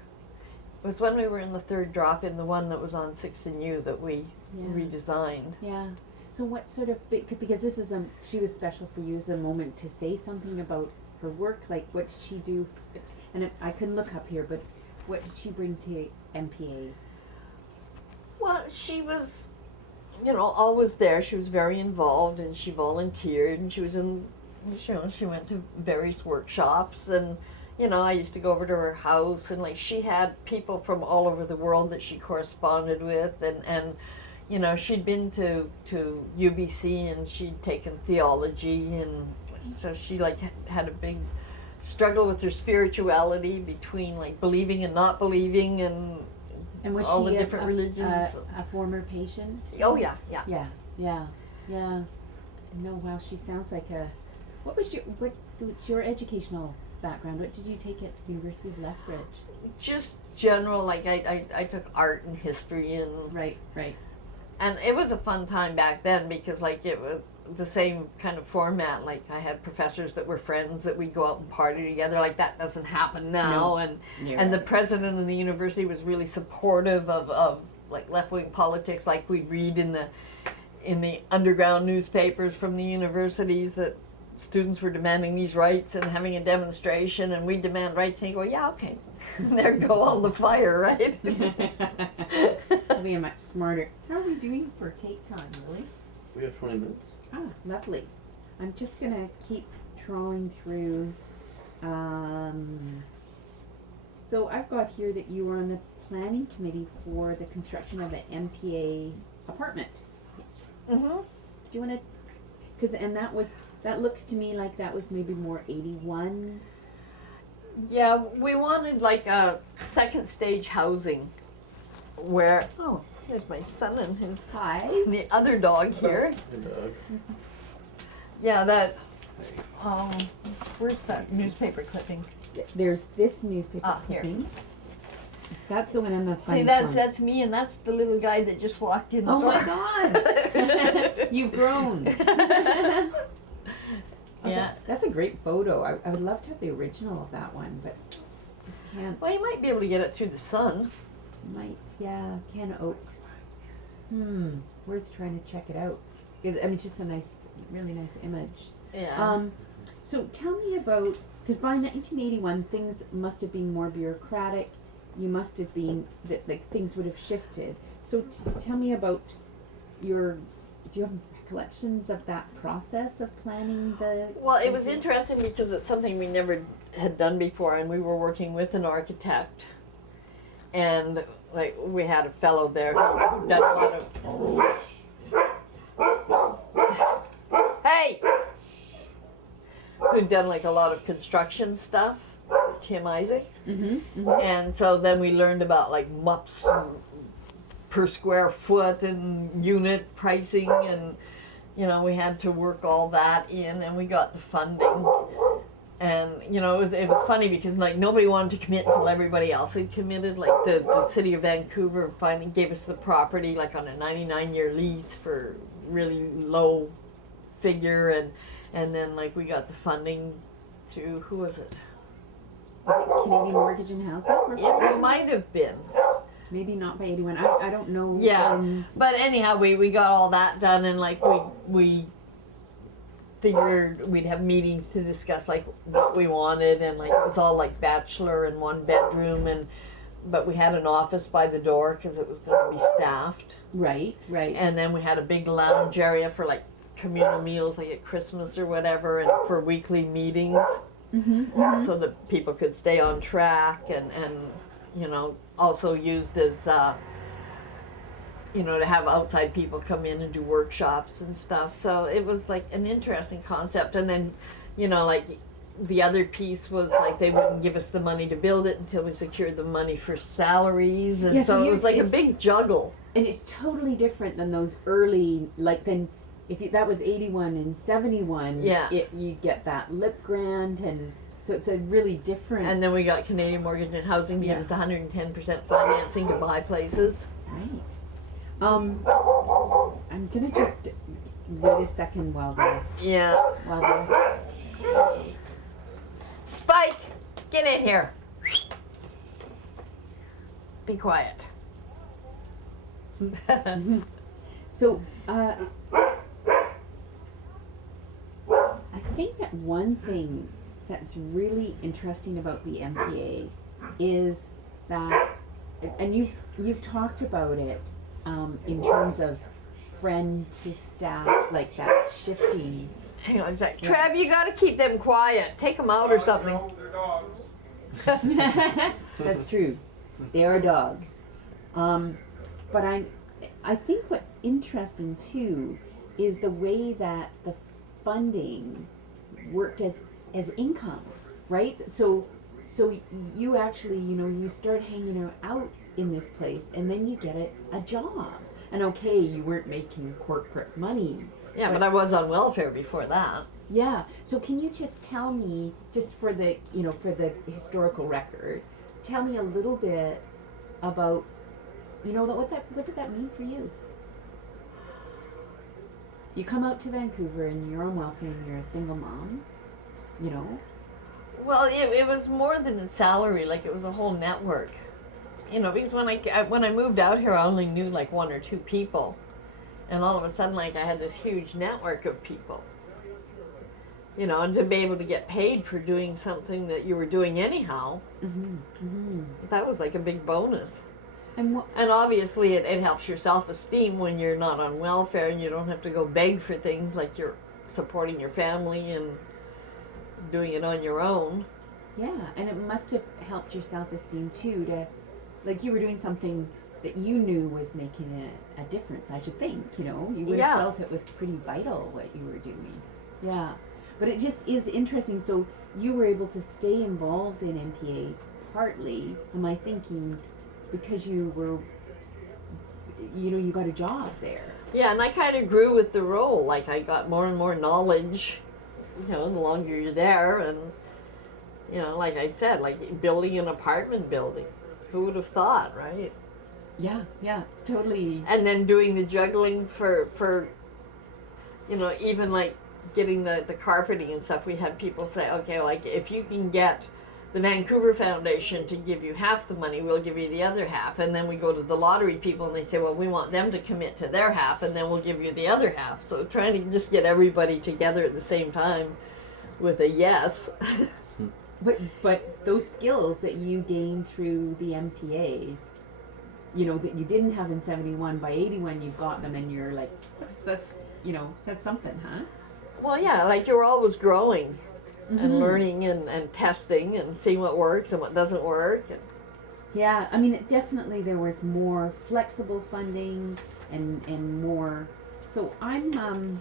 It was when we were in the third drop-in, the one that was on 6th and U that we redesigned. Yeah. So what sort of, because this is she was special for you as a moment to say something about her work, like what did she do, and I couldn't look up here, but what did she bring to MPA? Well, she was, you know, always there. She was very involved, and she volunteered, and she was in, you know, she went to various workshops, and, you know, I used to go over to her house, and like she had people from all over the world that she corresponded with, and you know, she'd been to UBC, and she'd taken theology, and so she like had a big struggle with her spirituality between like believing and not believing, and was all she the different religions. a former patient? Oh yeah, yeah. Yeah. No, wow, she sounds like a. What's your educational background? What did you take at the University of Lethbridge? Just general, like I took art and history, and Right. and it was a fun time back then because like it was the same kind of format. Like I had professors that were friends that we'd go out and party together. Like that doesn't happen now. No. And the president of the university was really supportive of like left-wing politics. Like we'd read in the underground newspapers from the universities that students were demanding these rights and having a demonstration, and we demand rights, and you go, yeah, okay. There go all the fire, right? I'll be much smarter. How are we doing for take time, Lily? We have 20 minutes. Ah, lovely. I'm just gonna keep trawling through. So I've got here that you were on the planning committee for the construction of the MPA apartment. Mm-hmm. Do you want to? That looks to me like that was maybe more 81. Yeah, we wanted like a second stage housing where, oh, there's my son and his, Hi. the other dog here. Hey, Doug. Yeah, that, where's that newspaper clipping? There's this newspaper Here. clipping. That's the one on the See, front. that's me, and that's the little guy that just walked in the Oh door. my God! You've grown. Okay, Yeah. that's a great photo. I would love to have the original of that one, but just can't. Well, you might be able to get it through the sun. Might, yeah. Ken Oaks. Worth trying to check it out. Because I mean, it's just a nice, really nice image. Yeah. So tell me about, because by 1981 things must have been more bureaucratic. You must have been that like things would have shifted. So tell me about do you have recollections of that process of planning the? Well, it was interesting because it's something we never had done before, and we were working with an architect, and like we had a fellow there who done a lot of who'd done like a lot of construction stuff, Tim Isaac. And so then we learned about like MUPs per square foot and unit pricing, and you know, we had to work all that in, and we got the funding. And you know, it was funny because like nobody wanted to commit until everybody else had committed. Like the city of Vancouver finally gave us the property like on a 99-year lease for really low figure, and then like we got the funding through, who was it? Was it Canadian Mortgage and Housing Corporation? It might have been. maybe not by 81. I don't know. Yeah. when- But anyhow, we got all that done, and like we figured we'd have meetings to discuss like what we wanted, and like it was all like bachelor in one bedroom, but we had an office by the door because it was going to be staffed, Right. and then we had a big lounge area for like communal meals like at Christmas or whatever, and for weekly meetings, so that people could stay on track, and you know, also used as you know, to have outside people come in and do workshops and stuff. So it was like an interesting concept. And then, you know, like the other piece was like they wouldn't give us the money to build it until we secured the money for salaries, and Yeah, so so it was like a it's- big juggle. And it's totally different than those early, like then if you, that was 81 and 71, Yeah. you get that lip grant, and so it's a really different. And then we got Canadian Mortgage and Housing to give Yeah. us 110% financing to buy places. Right. I'm gonna just wait a second while Yeah. the Spike, get in here. Be quiet. So, I think that one thing that's really interesting about the MPA is that, and you've talked about it in terms of friend to staff, like that shifting. Hang on a sec. Trev, you gotta keep them quiet. Take them out or something. That's true. They are dogs. But I think what's interesting too is the way that the funding worked as income, right? So you actually, you know, you start hanging out in this place, and then you get a job. And okay, you weren't making corporate money. Yeah, but I was on welfare before that. Yeah. So can you just tell me, just for the, you know, for the historical record, tell me a little bit about, you know, what did that mean for you? You come out to Vancouver and you're on welfare and you're a single mom, you know? Well, it was more than a salary. Like it was a whole network. You know, because when I moved out here, I only knew like one or two people, and all of a sudden, like I had this huge network of people. You know, and to be able to get paid for doing something that you were doing anyhow, that was like a big bonus. And And obviously, it helps your self-esteem when you're not on welfare and you don't have to go beg for things, like you're supporting your family and doing it on your own. yeah, and it must have helped your self-esteem too, to, like, you were doing something that you knew was making a difference, I should think, you know? You would have Yeah. felt it was pretty vital what you were doing. Yeah. But it just is interesting. So you were able to stay involved in NPA partly, am I thinking, because you were, you know, you got a job there. Yeah, and I kind of grew with the role. Like I got more and more knowledge, you know, the longer you're there, and you know, like I said, like building an apartment building. Who would have thought, right? Yeah, it's totally. And then doing the juggling for you know, even like getting the carpeting and stuff. We had people say, okay, like if you can get the Vancouver Foundation to give you half the money, we'll give you the other half. And then we go to the lottery people and they say, well, we want them to commit to their half, and then we'll give you the other half. So trying to just get everybody together at the same time with a yes. But those skills that you gained through the MPA, you know, that you didn't have in 71, by 81 you've got them, and you're like, that's you know, that's something, huh? Well, yeah, like you're always growing and learning and testing and seeing what works and what doesn't work. Yeah, I mean, definitely there was more flexible funding and more. So I'm trying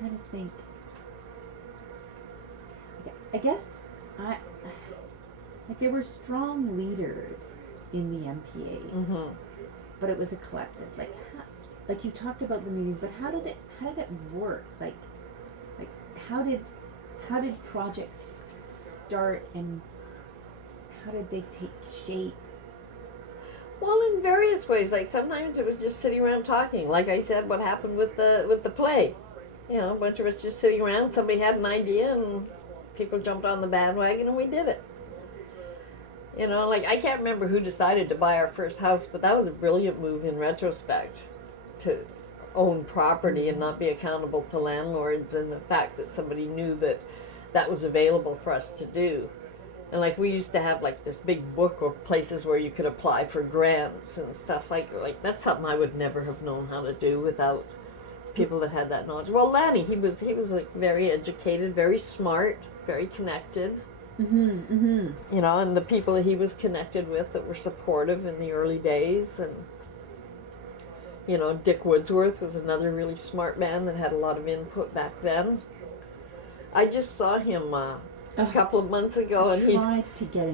to think. I guess like there were strong leaders in the MPA, but it was a collective. Like you talked about the meetings, but how did it work? Like how did projects start, and how did they take shape? Well, in various ways. Like sometimes it was just sitting around talking. Like I said, what happened with the play? You know, a bunch of us just sitting around. Somebody had an idea, and people jumped on the bandwagon, and we did it. You know, like I can't remember who decided to buy our first house, but that was a brilliant move in retrospect, to own property and not be accountable to landlords, and the fact that somebody knew that that was available for us to do. And like we used to have like this big book of places where you could apply for grants and stuff like that's something I would never have known how to do without people that had that knowledge. Well, Lanny, he was like very educated, very smart, very connected. You know, and the people that he was connected with that were supportive in the early days, and you know, Dick Woodsworth was another really smart man that had a lot of input back then. I just saw him a couple of months ago, and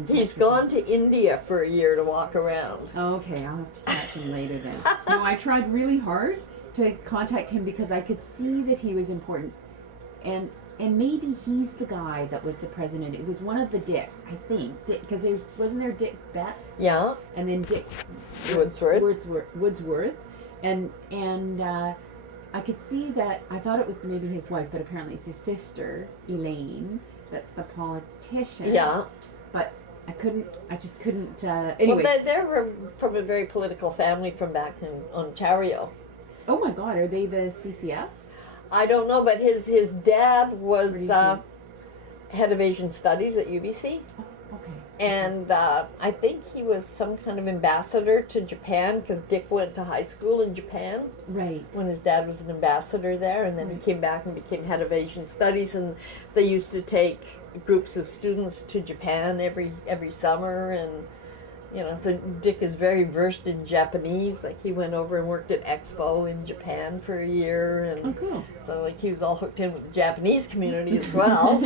he's gone to India for a year to walk around. Oh, okay, I'll have to catch him later then. No, I tried really hard to contact him because I could see that he was important, and maybe he's the guy that was the president. It was one of the Dicks, I think, because wasn't there Dick Betts? Yeah. And then Dick Woodsworth, and I could see that. I thought it was maybe his wife, but apparently it's his sister, Elaine. That's the politician. Yeah. But I just couldn't. Anyways. Well, they're from a very political family from back in Ontario. Oh my God, are they the CCF? I don't know, but his dad was head of Asian Studies at UBC. Oh, okay. And I think he was some kind of ambassador to Japan, because Dick went to high school in Japan. Right. When his dad was an ambassador there, and then he came back and became head of Asian Studies, and they used to take groups of students to Japan every summer, and you know, so Dick is very versed in Japanese. Like he went over and worked at Expo in Japan for a year, and Oh, cool. so like he was all hooked in with the Japanese community as well.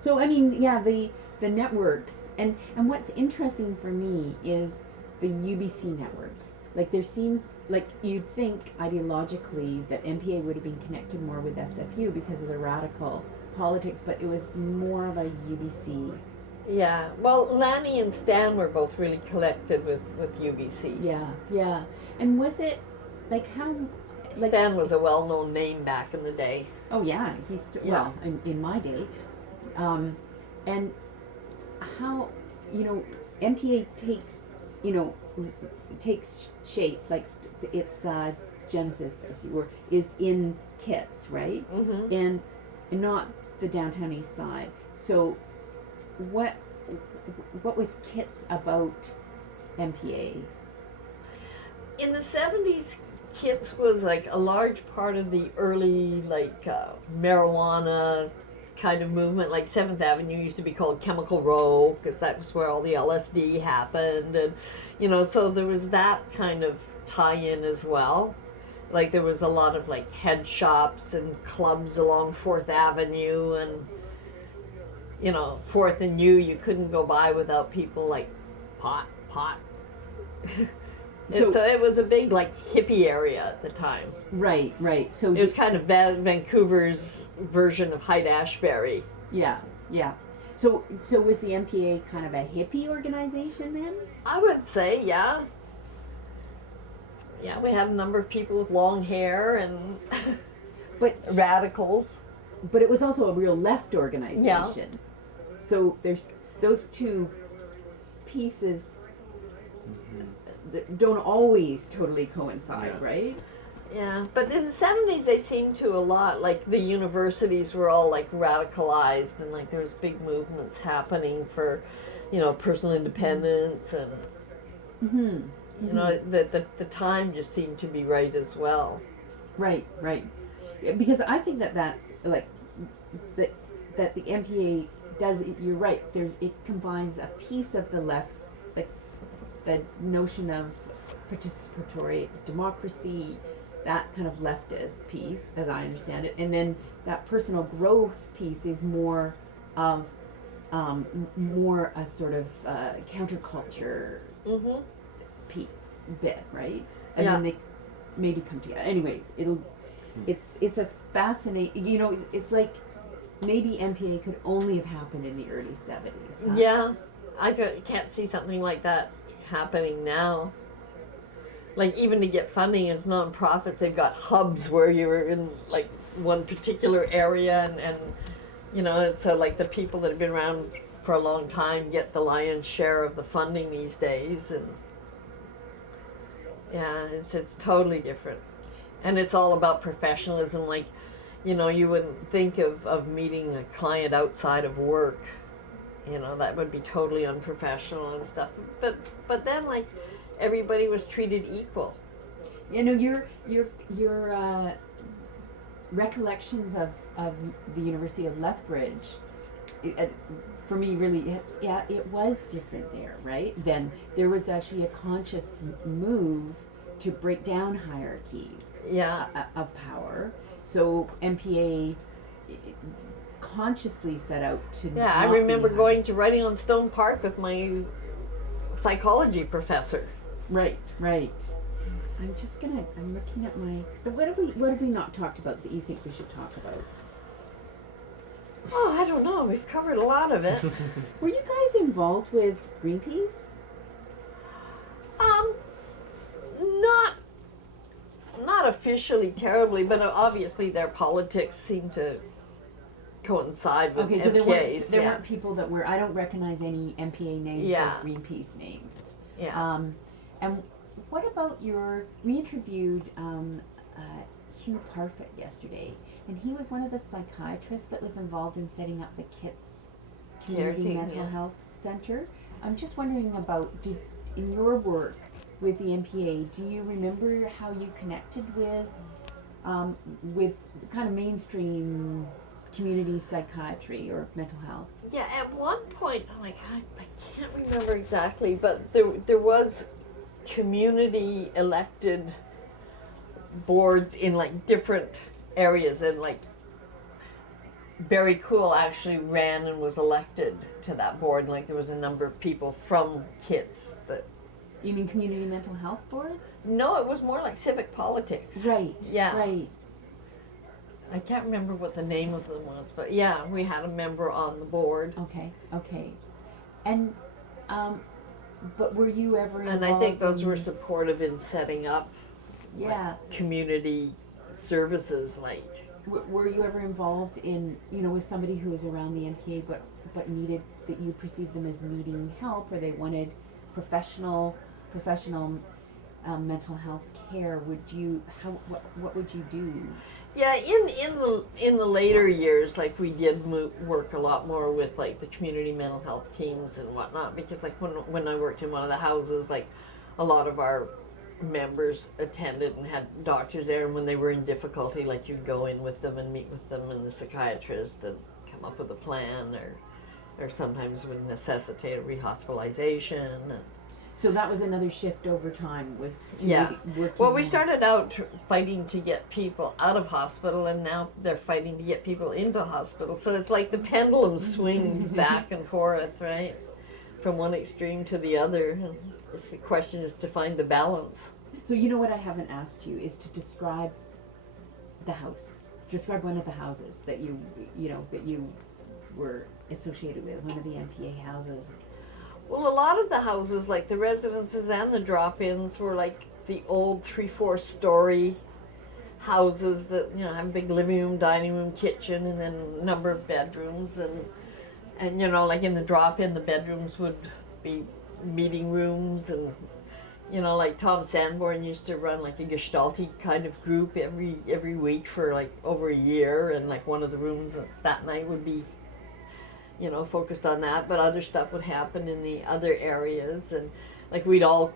So I mean, yeah, the networks, and what's interesting for me is the UBC networks. Like there seems like you'd think ideologically that MPA would have been connected more with SFU because of the radical politics, but it was more of a UBC. Yeah, well, Lanny and Stan were both really connected with UBC. Yeah. And was it like how? Like, Stan was a well-known name back in the day. Oh yeah, well in my day, and how MPA takes shape, like its genesis, as you were, is in Kits, right? Mm-hmm. And not the downtown east side. So what was Kits about MPA? In the 70s, Kits was like a large part of the early marijuana kind of movement. Like 7th Avenue used to be called Chemical Row because that was where all the LSD happened, and so there was that kind of tie-in as well. Like there was a lot of like head shops and clubs along 4th Avenue, and 4th and U, you couldn't go by without people like pot. So it was a big like hippie area at the time. Right. So it was kind of Vancouver's version of Hyde-Ashbury. Yeah. So was the MPA kind of a hippie organization then? I would say, yeah. Yeah, we had a number of people with long hair and but radicals. But it was also a real left organization. Yeah. So there's those two pieces that don't always totally coincide, right? Yeah, but in the 70s they seemed to a lot, like the universities were all like radicalized, and like there was big movements happening for, personal independence, and the time just seemed to be right as well. Right. Yeah, because I think that's like that the MPA does. You're right. It combines a piece of the left, like the notion of participatory democracy, that kind of leftist piece, as I understand it, and then that personal growth piece is more of more a sort of counterculture bit, right? And then they maybe come together. Anyways, it's a fascinating. It's like maybe MPA could only have happened in the early 70s. Huh? Yeah, I can't see something like that happening now. Like even to get funding as nonprofits, they've got hubs where you're in like one particular area, and it's like the people that have been around for a long time get the lion's share of the funding these days, and yeah, it's totally different, and it's all about professionalism. Like, you know, you wouldn't think of meeting a client outside of work. You know, that would be totally unprofessional and stuff. But then, like, everybody was treated equal. You know, your recollections of the University of Lethbridge, for me, really, it was different there, right? Then there was actually a conscious move to break down hierarchies of power. So MPA consciously set out to. Yeah, I remember going to Writing on Stone Park with my psychology professor. Right. I'm looking at my. What have we not talked about that you think we should talk about? Oh, I don't know. We've covered a lot of it. Were you guys involved with Greenpeace? Not officially terribly, but obviously their politics seem to coincide with Okay, so MPA's. there weren't people that were. I don't recognize any MPA names as Greenpeace names. Yeah. And what about we interviewed Hugh Parfit yesterday, and he was one of the psychiatrists that was involved in setting up the KITS Community Mental Health Center. I'm just wondering about, in your work with the MPA, do you remember how you connected with kind of mainstream community psychiatry or mental health? Yeah, at one point, I can't remember exactly, but there was community elected boards in like different areas, and like Barry Cool actually ran and was elected to that board, and like there was a number of people from KITS that. You mean community mental health boards? No, it was more like civic politics. Right. Yeah. Right. I can't remember what the name of them was, but yeah, we had a member on the board. Okay. And, but were you ever involved? And I think those were supportive in setting up yeah, community services, like. Were you ever involved in, with somebody who was around the MPA but needed, that you perceived them as needing help, or they wanted professional mental health care? What would you do? Yeah, in the later years, like we did work a lot more with like the community mental health teams and whatnot, because like when I worked in one of the houses, like a lot of our members attended and had doctors there, and when they were in difficulty, like you'd go in with them and meet with them and the psychiatrist and come up with a plan, or sometimes would necessitate a rehospitalization. So that was another shift over time, was to working. Well, we started out fighting to get people out of hospital, and now they're fighting to get people into hospital. So it's like the pendulum swings back and forth, right? From one extreme to the other. The question is to find the balance. So what I haven't asked you is to describe the house. Describe one of the houses that you were associated with, one of the MPA houses. Well, a lot of the houses, like the residences and the drop-ins, were like the old 3-4 story houses that have a big living room, dining room, kitchen, and then a number of bedrooms. And like in the drop-in, the bedrooms would be meeting rooms, and like Tom Sanborn used to run like a Gestalty kind of group every week for like over a year, and like one of the rooms that night would be focused on that, but other stuff would happen in the other areas, and like we'd all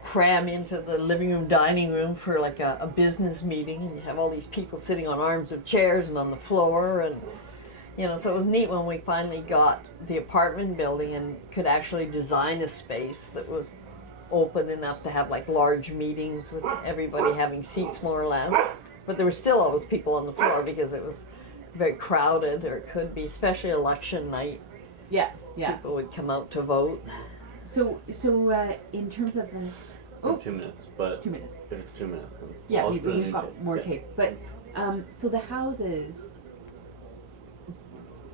cram into the living room, dining room for like a business meeting, and you have all these people sitting on arms of chairs and on the floor, and so it was neat when we finally got the apartment building and could actually design a space that was open enough to have like large meetings with everybody having seats more or less, but there were still always people on the floor because it was very crowded, or it could be, especially election night. Yeah. People would come out to vote. So in terms of the 2 minutes, but 2 minutes. if it's 2 minutes, then Yeah, I'll just put a we've new got tape. more Yeah. tape. But so the houses,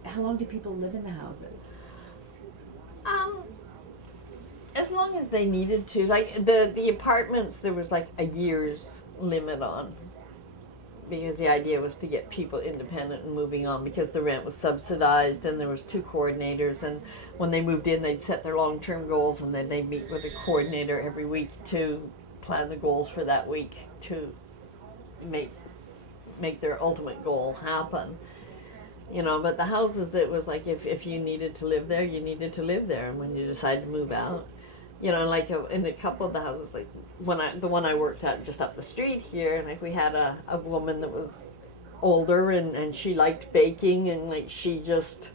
how long do people live in the houses? As long as they needed to. Like the apartments, there was like a year's limit on. because the idea was to get people independent and moving on, because the rent was subsidized and there was 2 coordinators, and when they moved in they'd set their long-term goals, and then they'd meet with a coordinator every week to plan the goals for that week to make their ultimate goal happen. You know, but the houses, it was like if you needed to live there, you needed to live there, and when you decided to move out, you know, like in a couple of the houses, like the one I worked at just up the street here, and like we had a woman that was older, and she liked baking, and like she just,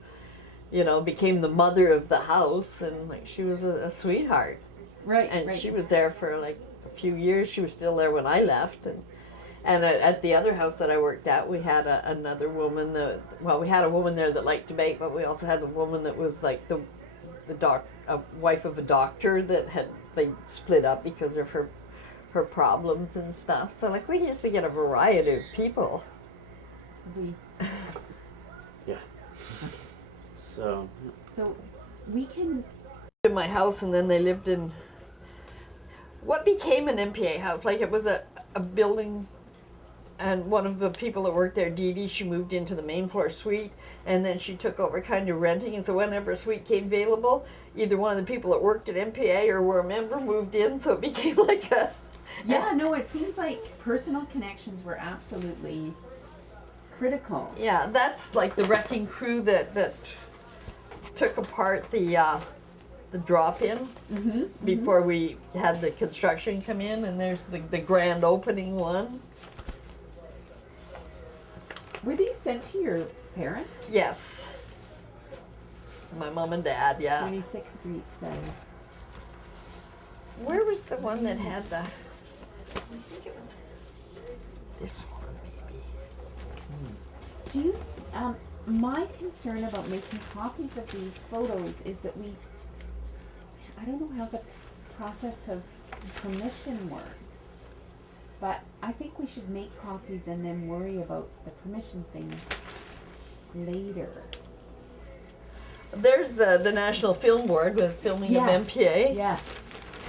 you know, became the mother of the house, and like she was a sweetheart. Right. And right. she was there for like a few years. She was still there when I left, and at the other house that I worked at, we had another woman we had a woman there that liked to bake, but we also had a woman that was like a wife of a doctor that they split up because of her problems and stuff. So like we used to get a variety of people. Yeah. So we can. In my house, and then they lived in what became an MPA house. Like it was a building, and one of the people that worked there, Dee Dee, she moved into the main floor suite, and then she took over kind of renting, and so whenever a suite came available, either one of the people that worked at MPA or were a member moved in, so it became like a... Yeah, no, it seems like personal connections were absolutely critical. Yeah, that's like the wrecking crew that took apart the drop-in before we had the construction come in, and there's the grand opening one. Were these sent to your parents? Yes. My mom and dad, yeah. 26th Street said. Where was the one that had the... I think it was this one, maybe. Do you, my concern about making copies of these photos is that I don't know how the process of permission works, but I think we should make copies and then worry about the permission thing later. There's the National Film Board with filming of MPA. Yes.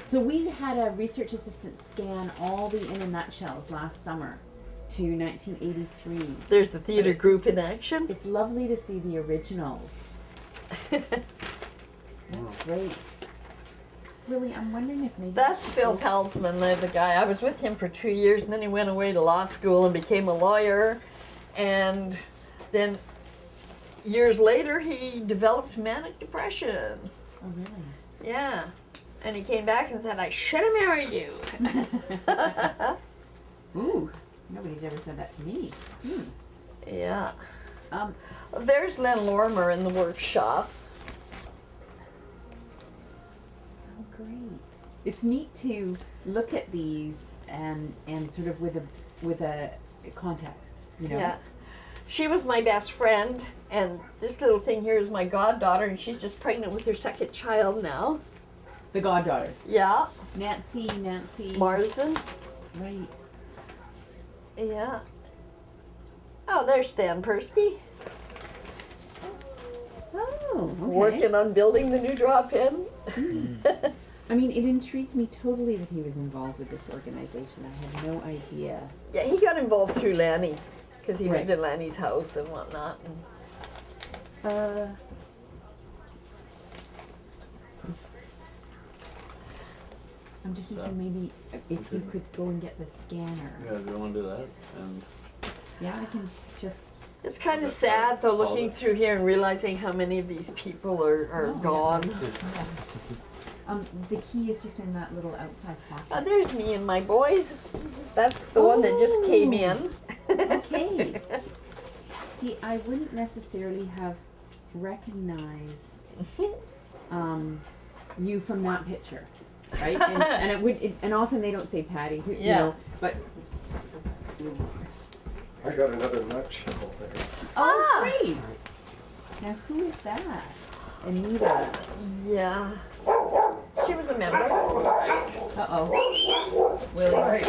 So we had a research assistant scan all the in a nutshells last summer to 1983. There's the theater group in action. It's lovely to see the originals. That's great. Really, I'm wondering if maybe... That's Phil Palsman, the guy. I was with him for 2 years, and then he went away to law school and became a lawyer. And then years later, he developed manic depression. Oh, really? Yeah. And he came back and said, I should have married you. Ooh, nobody's ever said that to me. Yeah. Um, There's Len Lorimer in the workshop. Oh, great. It's neat to look at these and sort of with a context, you know? Yeah. She was my best friend, and this little thing here is my goddaughter, and she's just pregnant with her second child now. The goddaughter. Yeah. Nancy. Marsden. Right. Yeah. Oh, there's Stan Persky. Oh, okay. Working on building the new drop-in. I mean, it intrigued me totally that he was involved with this organization. I had no idea. Yeah, he got involved through Lanny, because he Right. lived in Lanny's house and whatnot. I'm just thinking maybe if you could go and get the scanner. yeah, do you want to do that? And Yeah, I can just... It's kind of sad, though, looking through here and realizing how many of these people are Oh, gone. The key is just in that little outside pocket. There's me and my boys. That's the one that just came in. Okay. See, I wouldn't necessarily have recognized you from that picture, right? And it would, and often they don't say Patty, you Yeah. know, but I got another nutshell there. oh, great. Now who is that? Anita. Yeah. She was a member. Uh-oh. Willie.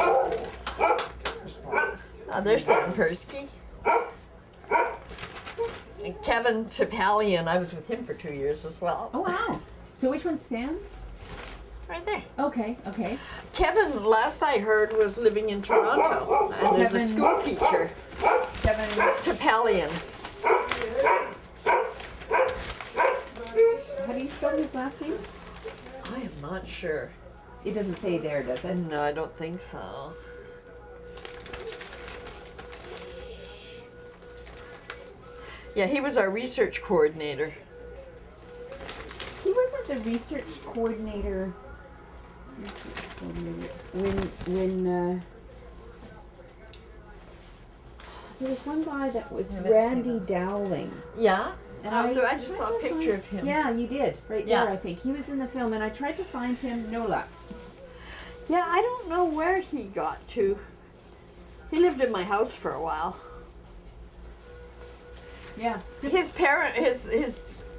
There's Stan Persky. And Kevin Topalian, I was with him for 2 years as well. Oh, wow. So which one's Stan? Right there. Okay. Kevin, last I heard, was living in Toronto and is a Kevin- school teacher. Tapalian. How do you spell his last name? I am not sure. It doesn't say there, does it? No, I don't think so. Yeah, he was our research coordinator. He wasn't the research coordinator when there was one guy that was Let's Randy see. Dowling. Yeah? And I just saw a picture of him. Yeah, you did. Right Yeah. there, I think. He was in the film, and I tried to find him, no luck. Yeah, I don't know where he got to. He lived in my house for a while. Yeah. His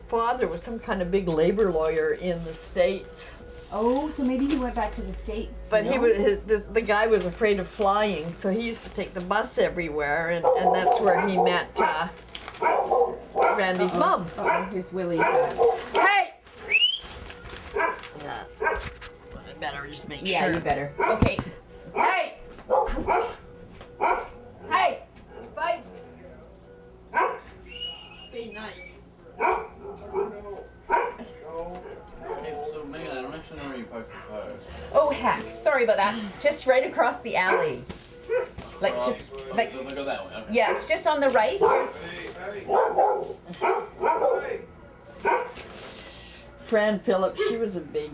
father was some kind of big labor lawyer in the States. Oh, so maybe he went back to the States. But no? he was the guy was afraid of flying, so he used to take the bus everywhere, and that's where he met Randy's mom. Uh-oh, here's Willie. Hey! Yeah. Well, I better just make Yeah, sure. you better. Okay. Hey! Hey! Bye! Be nice. Hey, so Megan, I don't actually know where you parked the car. Oh, heck. Sorry about that. Just right across the alley. Like, just, like, So go that way. Okay. yeah, it's just on the right. Fran Phillips, she was a big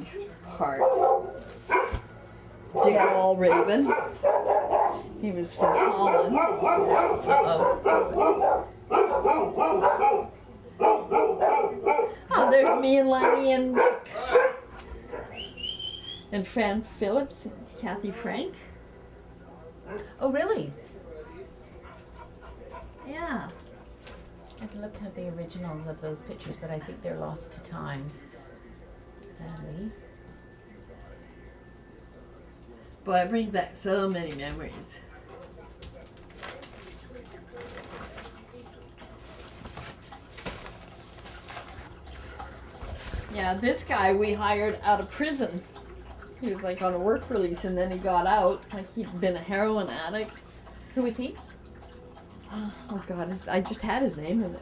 part. Dick Raven. He was from Holland. Oh, there's me and Lenny and Nick. And Fran Phillips and Kathy Frank. Oh, really? Yeah. I'd love to have the originals of those pictures, but I think they're lost to time. Sadly. Boy, it brings back so many memories. Yeah, this guy we hired out of prison. He was like on a work release and then he got out. Like he'd been a heroin addict. Who is he? Oh God, I just had his name in it.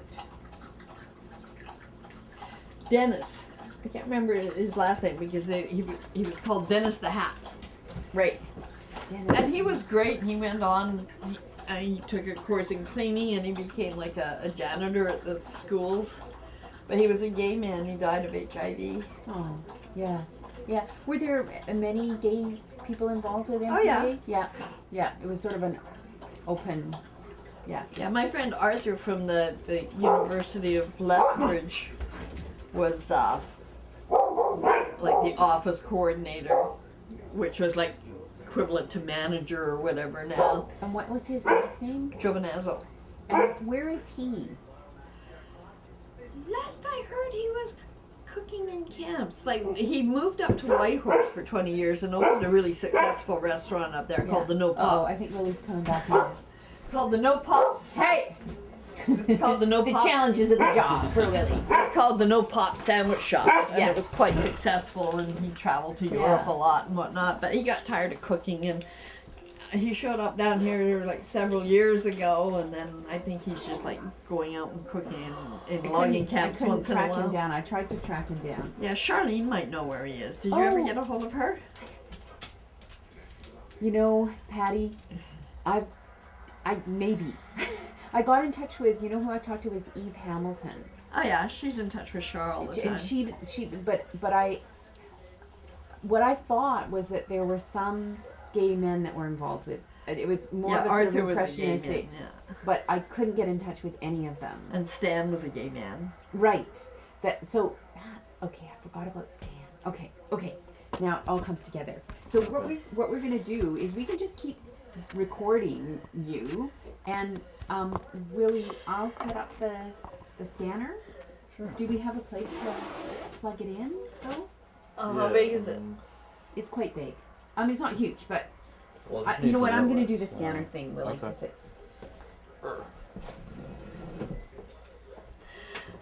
Dennis. I can't remember his last name because he was called Dennis the Hat. Right. And he was great. He went on, he took a course in cleaning and he became like a janitor at the schools. But he was a gay man. He died of HIV. Oh, yeah. Yeah. Were there many gay people involved with MPA? Oh, yeah. Yeah. Yeah. It was sort of an open, yeah. Yeah, my friend Arthur from the University of Lethbridge was like the office coordinator, which was like equivalent to manager or whatever now. And what was his last name? Giovanazzo. And where is he? Last I heard, he was cooking in camps. Like he moved up to Whitehorse for 20 years and opened a really successful restaurant up there called the No Oh, Pop. I think Willie's coming back now. Called the No Pop. Hey, it's called the No The Pop. challenges of the job for Willie. It's called the No Pop Sandwich Shop, and Yes. it was quite successful. And he traveled to Europe Yeah. a lot and whatnot. But he got tired of cooking, and he showed up down here like several years ago. And then I think he's just like going out and cooking in logging camps once in a track him while. down. I tried to track him down. Yeah, Charlene might know where he is. Did you ever Oh. get a hold of her? You know, Patty, I maybe. I got in touch with, you know who I talked to was Eve Hamilton. Oh yeah, she's in touch with Char all the time. And what I thought was that there were some gay men that were involved with it. It was more Yeah, of a sort Arthur of was a gay impressionistic, man, yeah. but I couldn't get in touch with any of them. And Stan was a gay man. Right. Okay, I forgot about Stan. Okay. Now it all comes together. So what we're gonna do is we can just keep recording you, and Willie, I'll set up the scanner. Sure. Do we have a place to plug it in though? How big is it? It's quite big. It's not huge, but Well, you know what? I'm gonna do the scanner thing, Willie, Okay. because it's.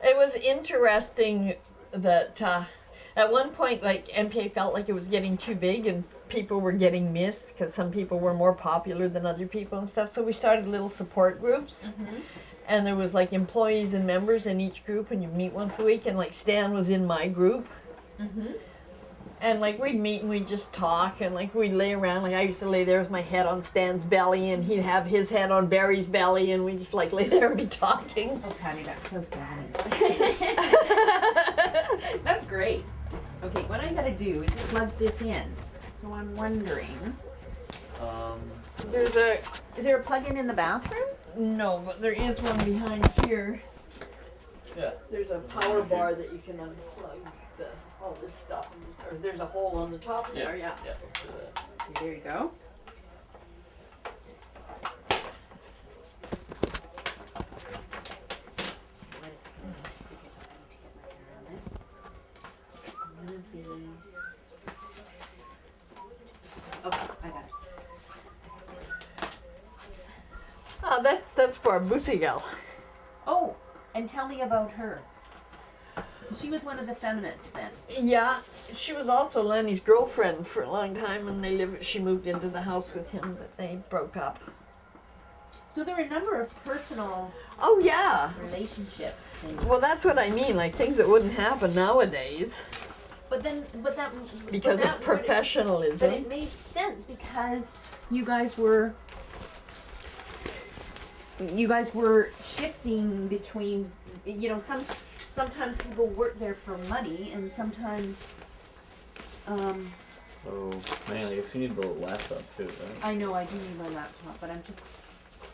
It was interesting that at one point, like MPA felt like it was getting too big, and people were getting missed because some people were more popular than other people and stuff. So we started little support groups. And there was like employees and members in each group, and you meet once a week. And like Stan was in my group. And like we'd meet and we'd just talk, and like we'd lay around. Like I used to lay there with my head on Stan's belly, and he'd have his head on Barry's belly, and we just like lay there and be talking. Oh, Patty, that's so sad. That's great. Okay, what I gotta do is plug this in. So I'm wondering, There's a is there a plug-in in the bathroom? no, but there is one behind here. Yeah. There's a power bar that you can unplug all this stuff. Or there's a hole on the top there. Yeah. Yeah, let's do that. Okay, there you go. Wait a second. Okay, I need to get my hair on this. One of these. Okay, I got it. Oh, that's Barbusigal. Oh, and tell me about her. She was one of the feminists then. Yeah, she was also Lenny's girlfriend for a long time, and she moved into the house with him, but they broke up. So there are a number of personal Oh yeah. relationship things. Well, that's what I mean. Like things that wouldn't happen nowadays But that because that of professionalism. But it made sense because you guys were shifting between, you know, sometimes people work there for money, and sometimes Oh, man, I guess you need the laptop too, right? I know I do need my laptop, but I'm just,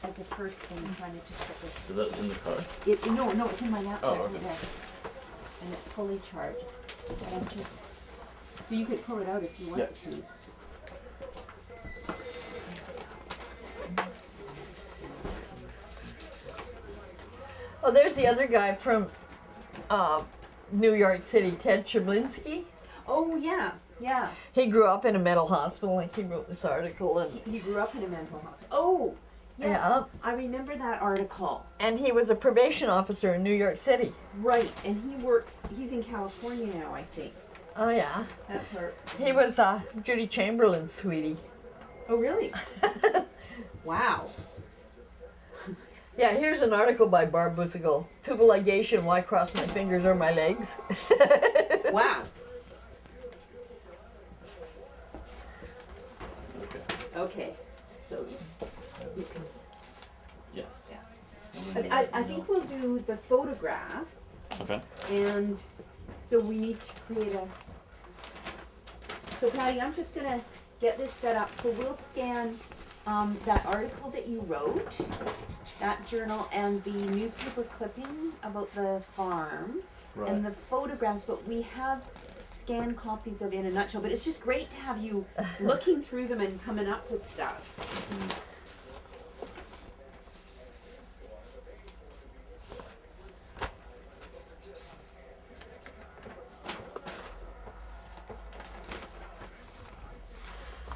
as a first thing, trying to just get this. Is that in the car? No, it's in my knapsack. Oh, okay. Yes. And it's fully charged. But I'm just, so you could pull it out if you want Yeah. to. Oh, there's the other guy from New York City, Ted Chablinsky. Oh yeah, yeah. He grew up in a mental hospital. Like he wrote this article, and He grew up in a mental hospital. Oh, yes. Yeah. I remember that article. he was a probation officer in New York City. Right, and he's in California now, I think. Oh yeah. That's her. He was Judy Chamberlain's sweetie. Oh, really? Wow. Yeah, here's an article by Barb Busigal. Tubal ligation, why cross my fingers or my legs? Wow. Okay. So, Yes. yes. I think we'll do the photographs, Okay. and so we need to create a. So Patty, I'm just gonna get this set up. So we'll scan that article that you wrote, that journal, and the newspaper clipping about the farm, Right. and the photographs. But we have scanned copies of In a Nutshell. But it's just great to have you looking through them and coming up with stuff.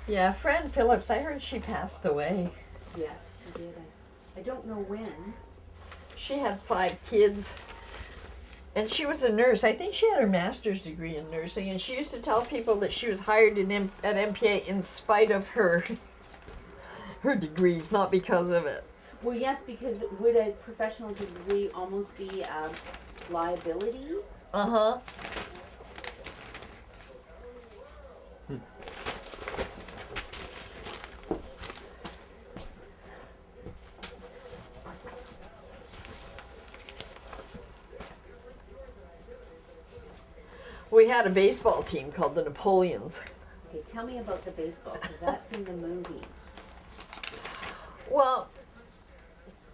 Yeah, Fran Phillips, I heard she passed away. Yes, she did. I don't know when. She had 5 kids. And she was a nurse. I think she had her master's degree in nursing. And she used to tell people that she was hired at MPA in spite of her degrees, not because of it. Well, yes, because would a professional degree almost be a liability? Uh-huh. We had a baseball team called the Napoleons. Okay, tell me about the baseball, because that's in the movie. Well,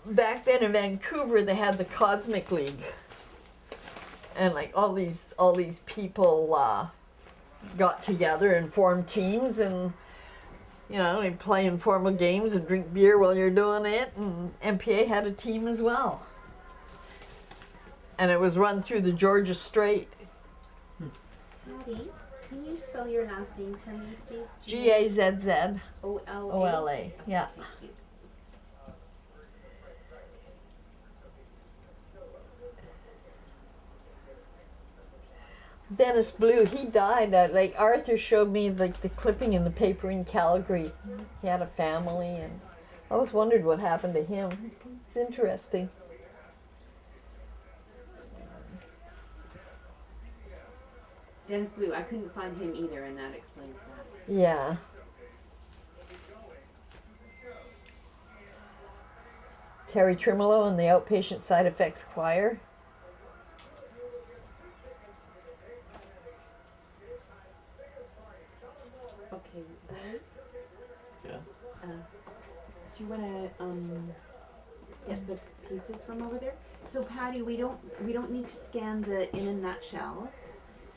back then in Vancouver, they had the Cosmic League, and like all these people got together and formed teams, and you know, they play informal games and drink beer while you're doing it. And MPA had a team as well, and it was run through the Georgia Strait. Patty, can you spell your last name for me, please? Gazz O-L-A. Ola. Yeah. Thank you. Dennis Blue, he died. Like Arthur showed me like the clipping in the paper in Calgary. He had a family, and I always wondered what happened to him. It's interesting. Dennis Blue, I couldn't find him either, and that explains that. Yeah. Terry Trimolo and the Outpatient Side Effects Choir. Okay, Larry, Yeah. do you want to get the pieces from over there? So Patty, we don't need to scan the in and nutshells,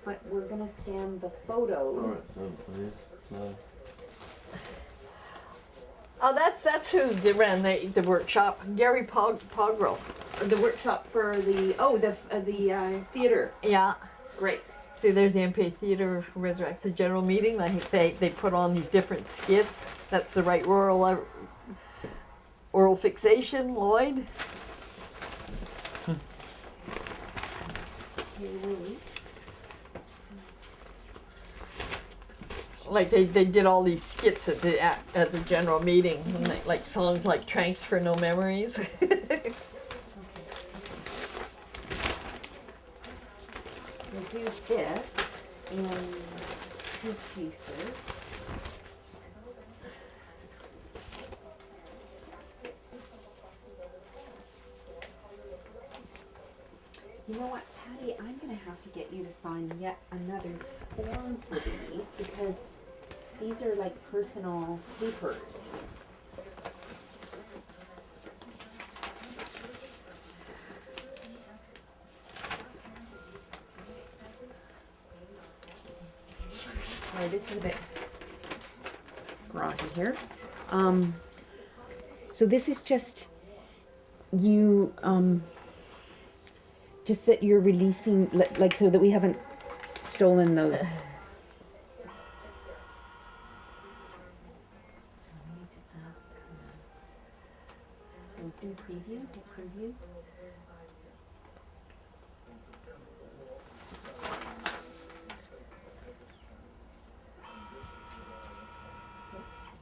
but we're gonna scan the photos. Alright, please. Oh, that's who ran the workshop. Gary Pogrel. The workshop for the theater. Yeah. Great. See, there's the MPA Theatre Resurrects the General Meeting. I think they put on these different skits. That's the right oral fixation, Lloyd. Like they did all these skits at the general meeting, and like songs like "Tranks for No Memories." We'll do this in 2 pieces. You know what, Patty, I'm going to have to get you to sign yet another form for these because these are like personal papers. Sorry, this is a bit groggy here. So this is just you, just that you're releasing, like, so that we haven't stolen those. So I need to ask her. So do preview, hit preview.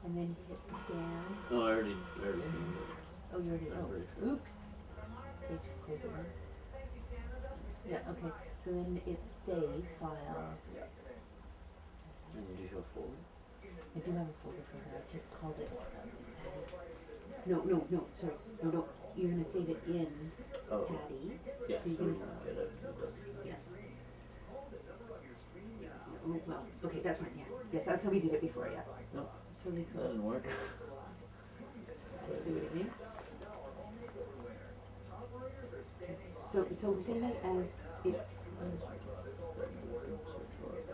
And then hit scan. Oh, I already seen it. Oh, you already, oh, oops. Okay, just close it down. Yeah, okay, so then it's save file. And you do a folder? I do have a folder for her, I just called it. No, sorry, no, you're gonna save it in Oh. Patty. Yeah, So you're so we gonna, can get it. yeah. Oh, well, okay, that's fine, yes, that's how we did it before, yeah. No, So we that could, didn't work. see what I mean? So save it as it's,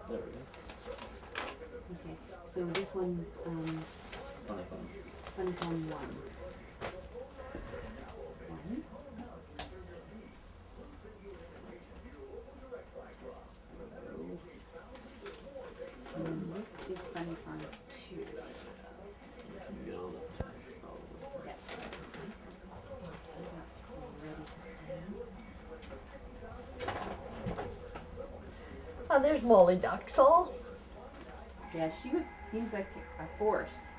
There we go. okay, so this one's, Funny. Funicom 1. And then this is Funicom 2. You can get all that time, probably. Yeah, that's fine. That's ready to scan. Oh, there's Molly Duxall. Yeah, seems like a force.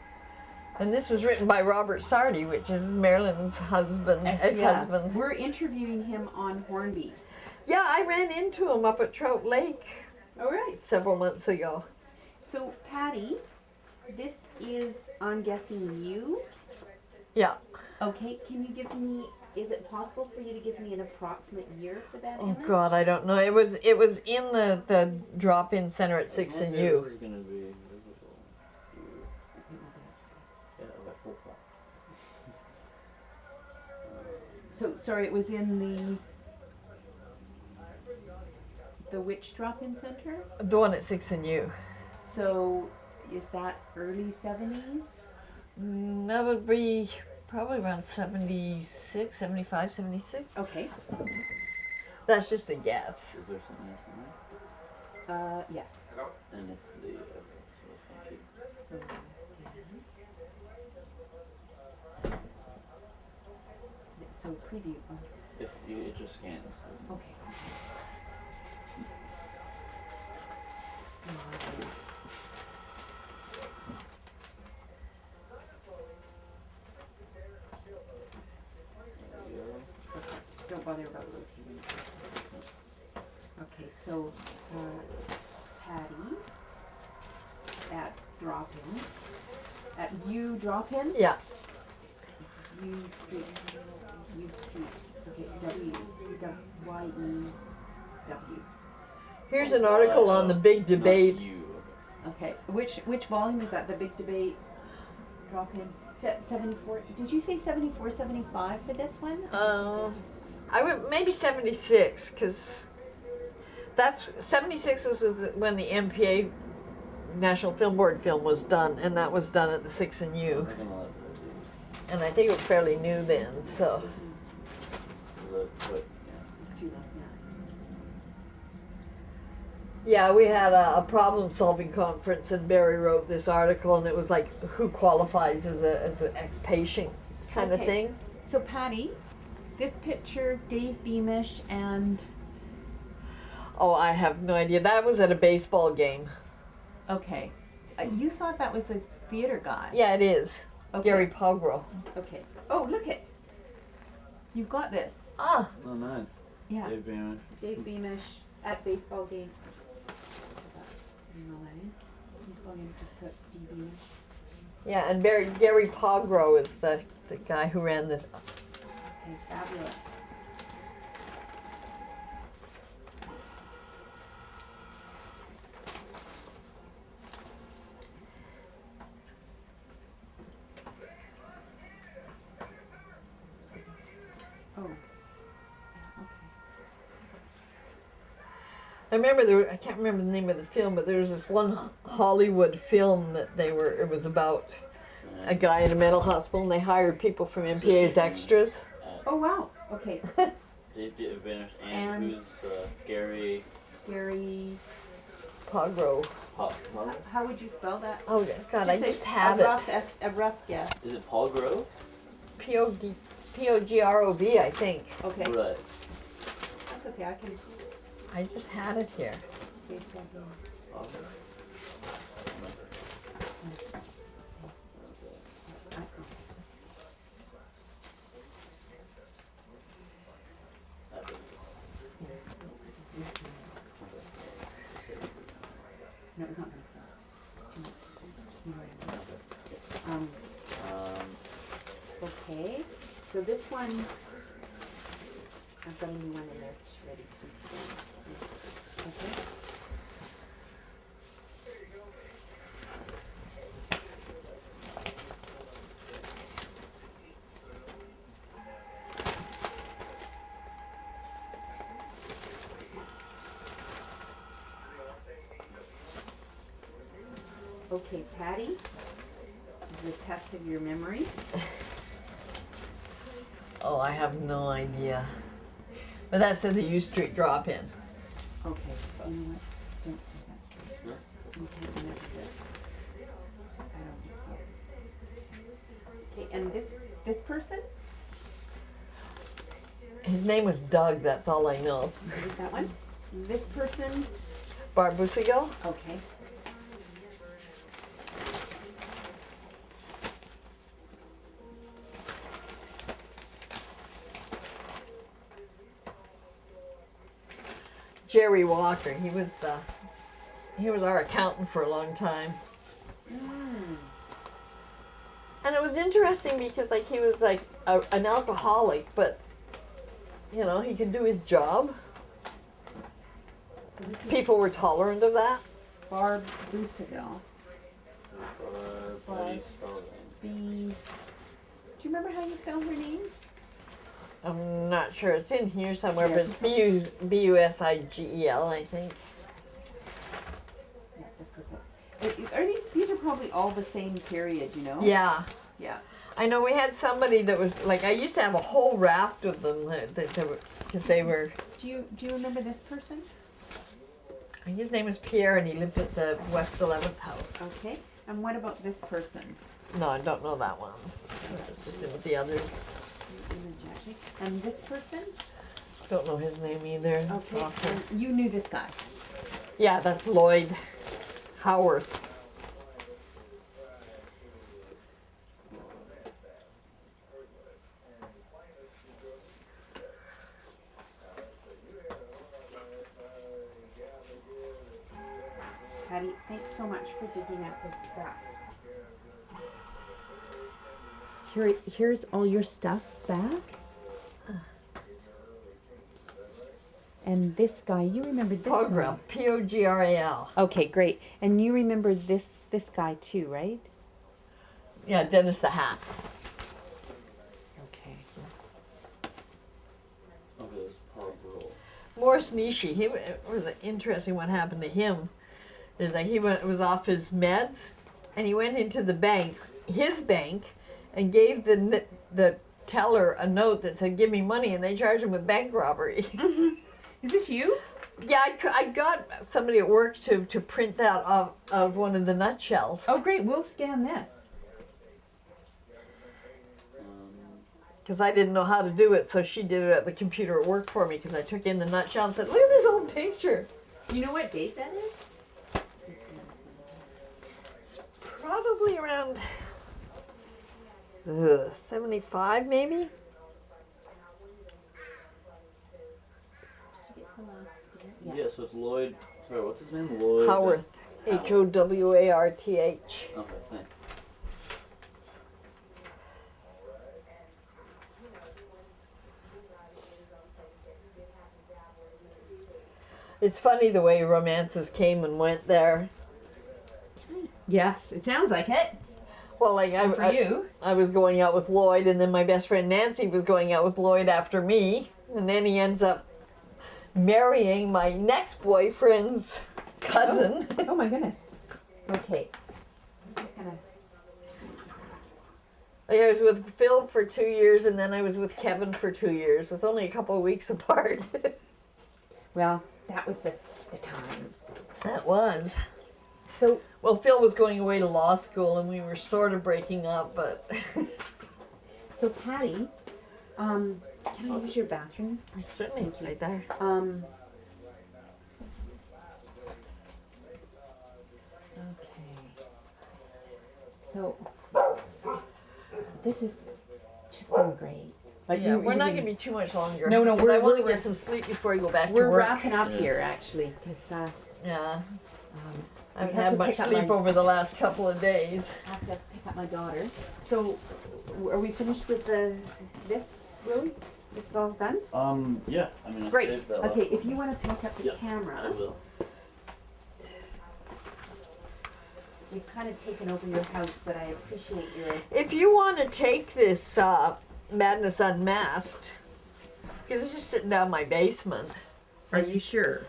And this was written by Robert Sardi, which is Marilyn's husband, ex-husband. Yeah. We're interviewing him on Hornby. Yeah, I ran into him up at Trout Lake All right. several months ago. So, Patty, this is, I'm guessing, you? Yeah. Okay, can you give me, is it possible for you to give me an approximate year for that Oh image? God, I don't know. It was in the drop-in center at 6 and This U. is gonna be visible. Yeah, that whole part. So, sorry, it was in the which drop-in center? The one at 6 and U. So, is that early 70s? That would be probably around 76, 75, 76. Okay. That's just a guess. Is there something else in there? Yes. And it's the, okay, so thank you. So, scan. So preview. If you, it just scans. Okay. Don't bother about rotating. Okay, so Patty at drop-in. At U drop-in? Yeah. U Street. U Street. Okay, W-Y-E-W. Here's an article on the big debate. Not you. Okay, which volume is that? The big debate drop-in? 74, did you say 74, 75 for this one? I would maybe 76, because that's 76 was when the MPA National Film Board film was done, and that was done at the 6 and U, I can let it be. and I think it was fairly new then. So But, It's too late now. yeah, we had a problem-solving conference, and Barry wrote this article, and it was like who qualifies as an ex-patient kind of Okay. thing. So Patty, this picture, Dave Beamish and, Oh, I have no idea. That was at a baseball game. okay. You thought that was the theater guy? Yeah, it is. Okay. Gary Pogro. Okay. Oh, look it. You've got this. Ah, oh, nice. Yeah. Dave Beamish. Dave Beamish at baseball game. Just put that in the line. Baseball game, just put D Beamish. yeah, and Gary Pogro is the guy who ran the. Okay, fabulous. Oh. Okay. I remember I can't remember the name of the film, but there was this one Hollywood film that it was about a guy in a mental hospital, and they hired people from MPA as extras. Oh wow. Okay. Dave Beamish And- and who's Gary Gary. Pogro. How would you spell that? Oh God, I say just had a it. a rough guess. Is it Paul Grove? P-O-G-R-O-V, I think. Okay. Right. That's okay. I can. I just had it here. Baseball game. No, it's not gonna fit. It's too much. You know what I mean? Okay, so this one, I've got a new one in there, it's ready to be scanned. Okay. Okay, Patty, this is a test of your memory. Oh, I have no idea. But that's in the U Street drop-in. Okay, you know what? Don't say that. You can't remember this. I don't think so. Okay, and this person? His name was Doug, that's all I know. Is that one? This person? Barbusigal? Okay. Jerry Walker. He was our accountant for a long time. And it was interesting because like he was like an alcoholic, but you know, he could do his job. So this is People were tolerant of that. Barb Busigal. How do you spell that? B. Do you remember how you spell her name? I'm not sure. It's in here somewhere, Yeah. but it's Busigel, I think. Yeah, that's perfect. Are these are probably all the same period, you know? Yeah. Yeah. I know we had somebody that was like, I used to have a whole raft of them because they were, Do you remember this person? his name was Pierre and he lived at the West 11th house. Okay. And what about this person? No, I don't know that one. It's just in with the others. And this person? Don't know his name either. Okay. And you knew this guy. Yeah, that's Lloyd. Howarth. Patty, thanks so much for digging up this stuff. Here's all your stuff back. And this guy, you remember this Pogral. guy? Pogral. Okay, great. And you remember this guy too, right? Yeah, Dennis the Hat. Okay. Okay, this Pogral. Morris Nishi, it was interesting what happened to him. Is that he was off his meds, and he went into the bank, his bank, and gave the teller a note that said, "Give me money," and they charged him with bank robbery. Is this you? Yeah, I got somebody at work to print that out of one of the nutshells. Oh, great. We'll scan this. Because I didn't know how to do it, so she did it at the computer at work for me, because I took in the nutshell and said, "Look at this old picture." You know what date that is? Probably around 75, maybe? Yeah, so it's Lloyd. Sorry, what's his name? Lloyd. Howarth. Howarth. Okay, thanks. It's funny the way romances came and went there. Yes, it sounds like it. Well, like For you. I was going out with Lloyd, and then my best friend Nancy was going out with Lloyd after me, and then he ends up marrying my next boyfriend's cousin. Oh my goodness. Okay. I'm just gonna. I was with Phil for 2 years, and then I was with Kevin for 2 years, with only a couple of weeks apart. Well, that was the times. That was. So, Well, Phil was going away to law school, and we were sort of breaking up, but so Patty, can I use your bathroom? certainly it's right there. Okay. So, this is just been great. Like Yeah, we're not going to be too much longer. No, no, 'cause I want to we're- get some sleep before you go back to We're work. wrapping up here, actually, because Yeah. I haven't have had to much pick up sleep my- over the last couple of days. I have to pick up my daughter. So, are we finished with this, Willie? This is all done? Yeah, I mean, I Great. saved that Okay, last if you want to pack up the Yeah, I camera, will. we've kind of taken over your house, but I appreciate your. If you want to take this Madness Unmasked, because it's just sitting down in my basement. Are you sure?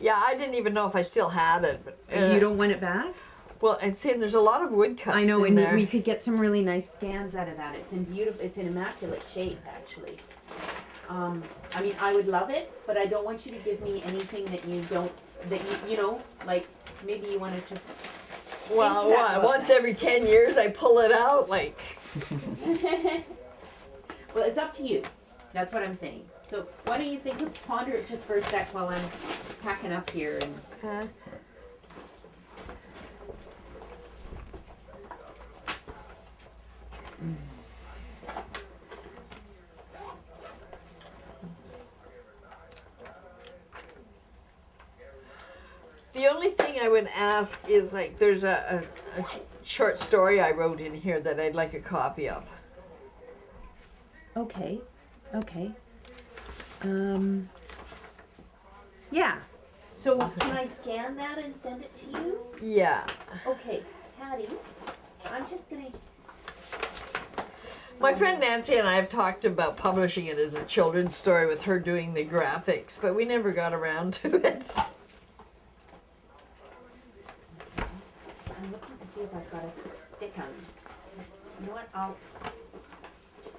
Yeah, I didn't even know if I still had it. But, You don't want it back? Well, it's saying there's a lot of wood cuts I know, in and there. we could get some really nice scans out of that. It's in beautiful. It's in immaculate shape, actually. I mean, I would love it, but I don't want you to give me anything that you don't. That you know, like maybe you want to just. Well, think about once that. every 10 years I pull it out, like. Well, it's up to you. That's what I'm saying. So why don't you ponder it just for a sec while I'm packing up here and. The only thing I would ask is like there's a short story I wrote in here that I'd like a copy of. Okay. Okay. Yeah. So can I scan that and send it to you? Yeah. Okay, Patty, I'm just gonna. My friend Nancy and I have talked about publishing it as a children's story with her doing the graphics, but we never got around to it. I'm looking to see if I've got a stick on. You know what?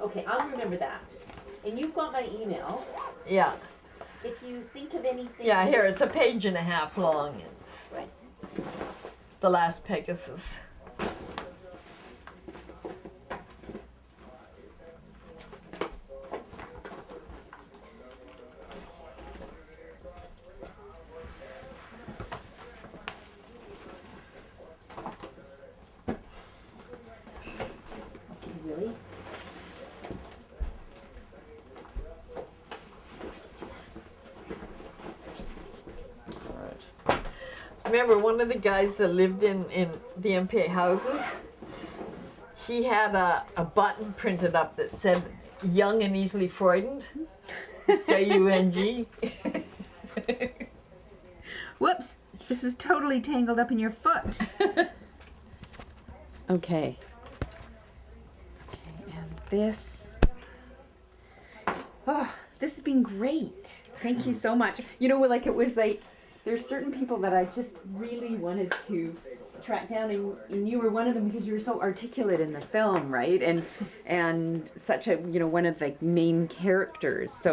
Okay, I'll remember that. And you've got my email. Yeah. If you think of anything. Yeah, here, it's a page and a half long. It's The Last Pegasus. remember one of the guys that lived in the MPA houses, he had a button printed up that said, young and easily frightened. Jung. Whoops! This is totally tangled up in your foot. Okay. Okay, and this. Oh, this has been great. Thank you so much. You know, like it was like, there's certain people that I just really wanted to track down, and you were one of them because you were so articulate in the film, right? And such a, you know, one of the main characters. So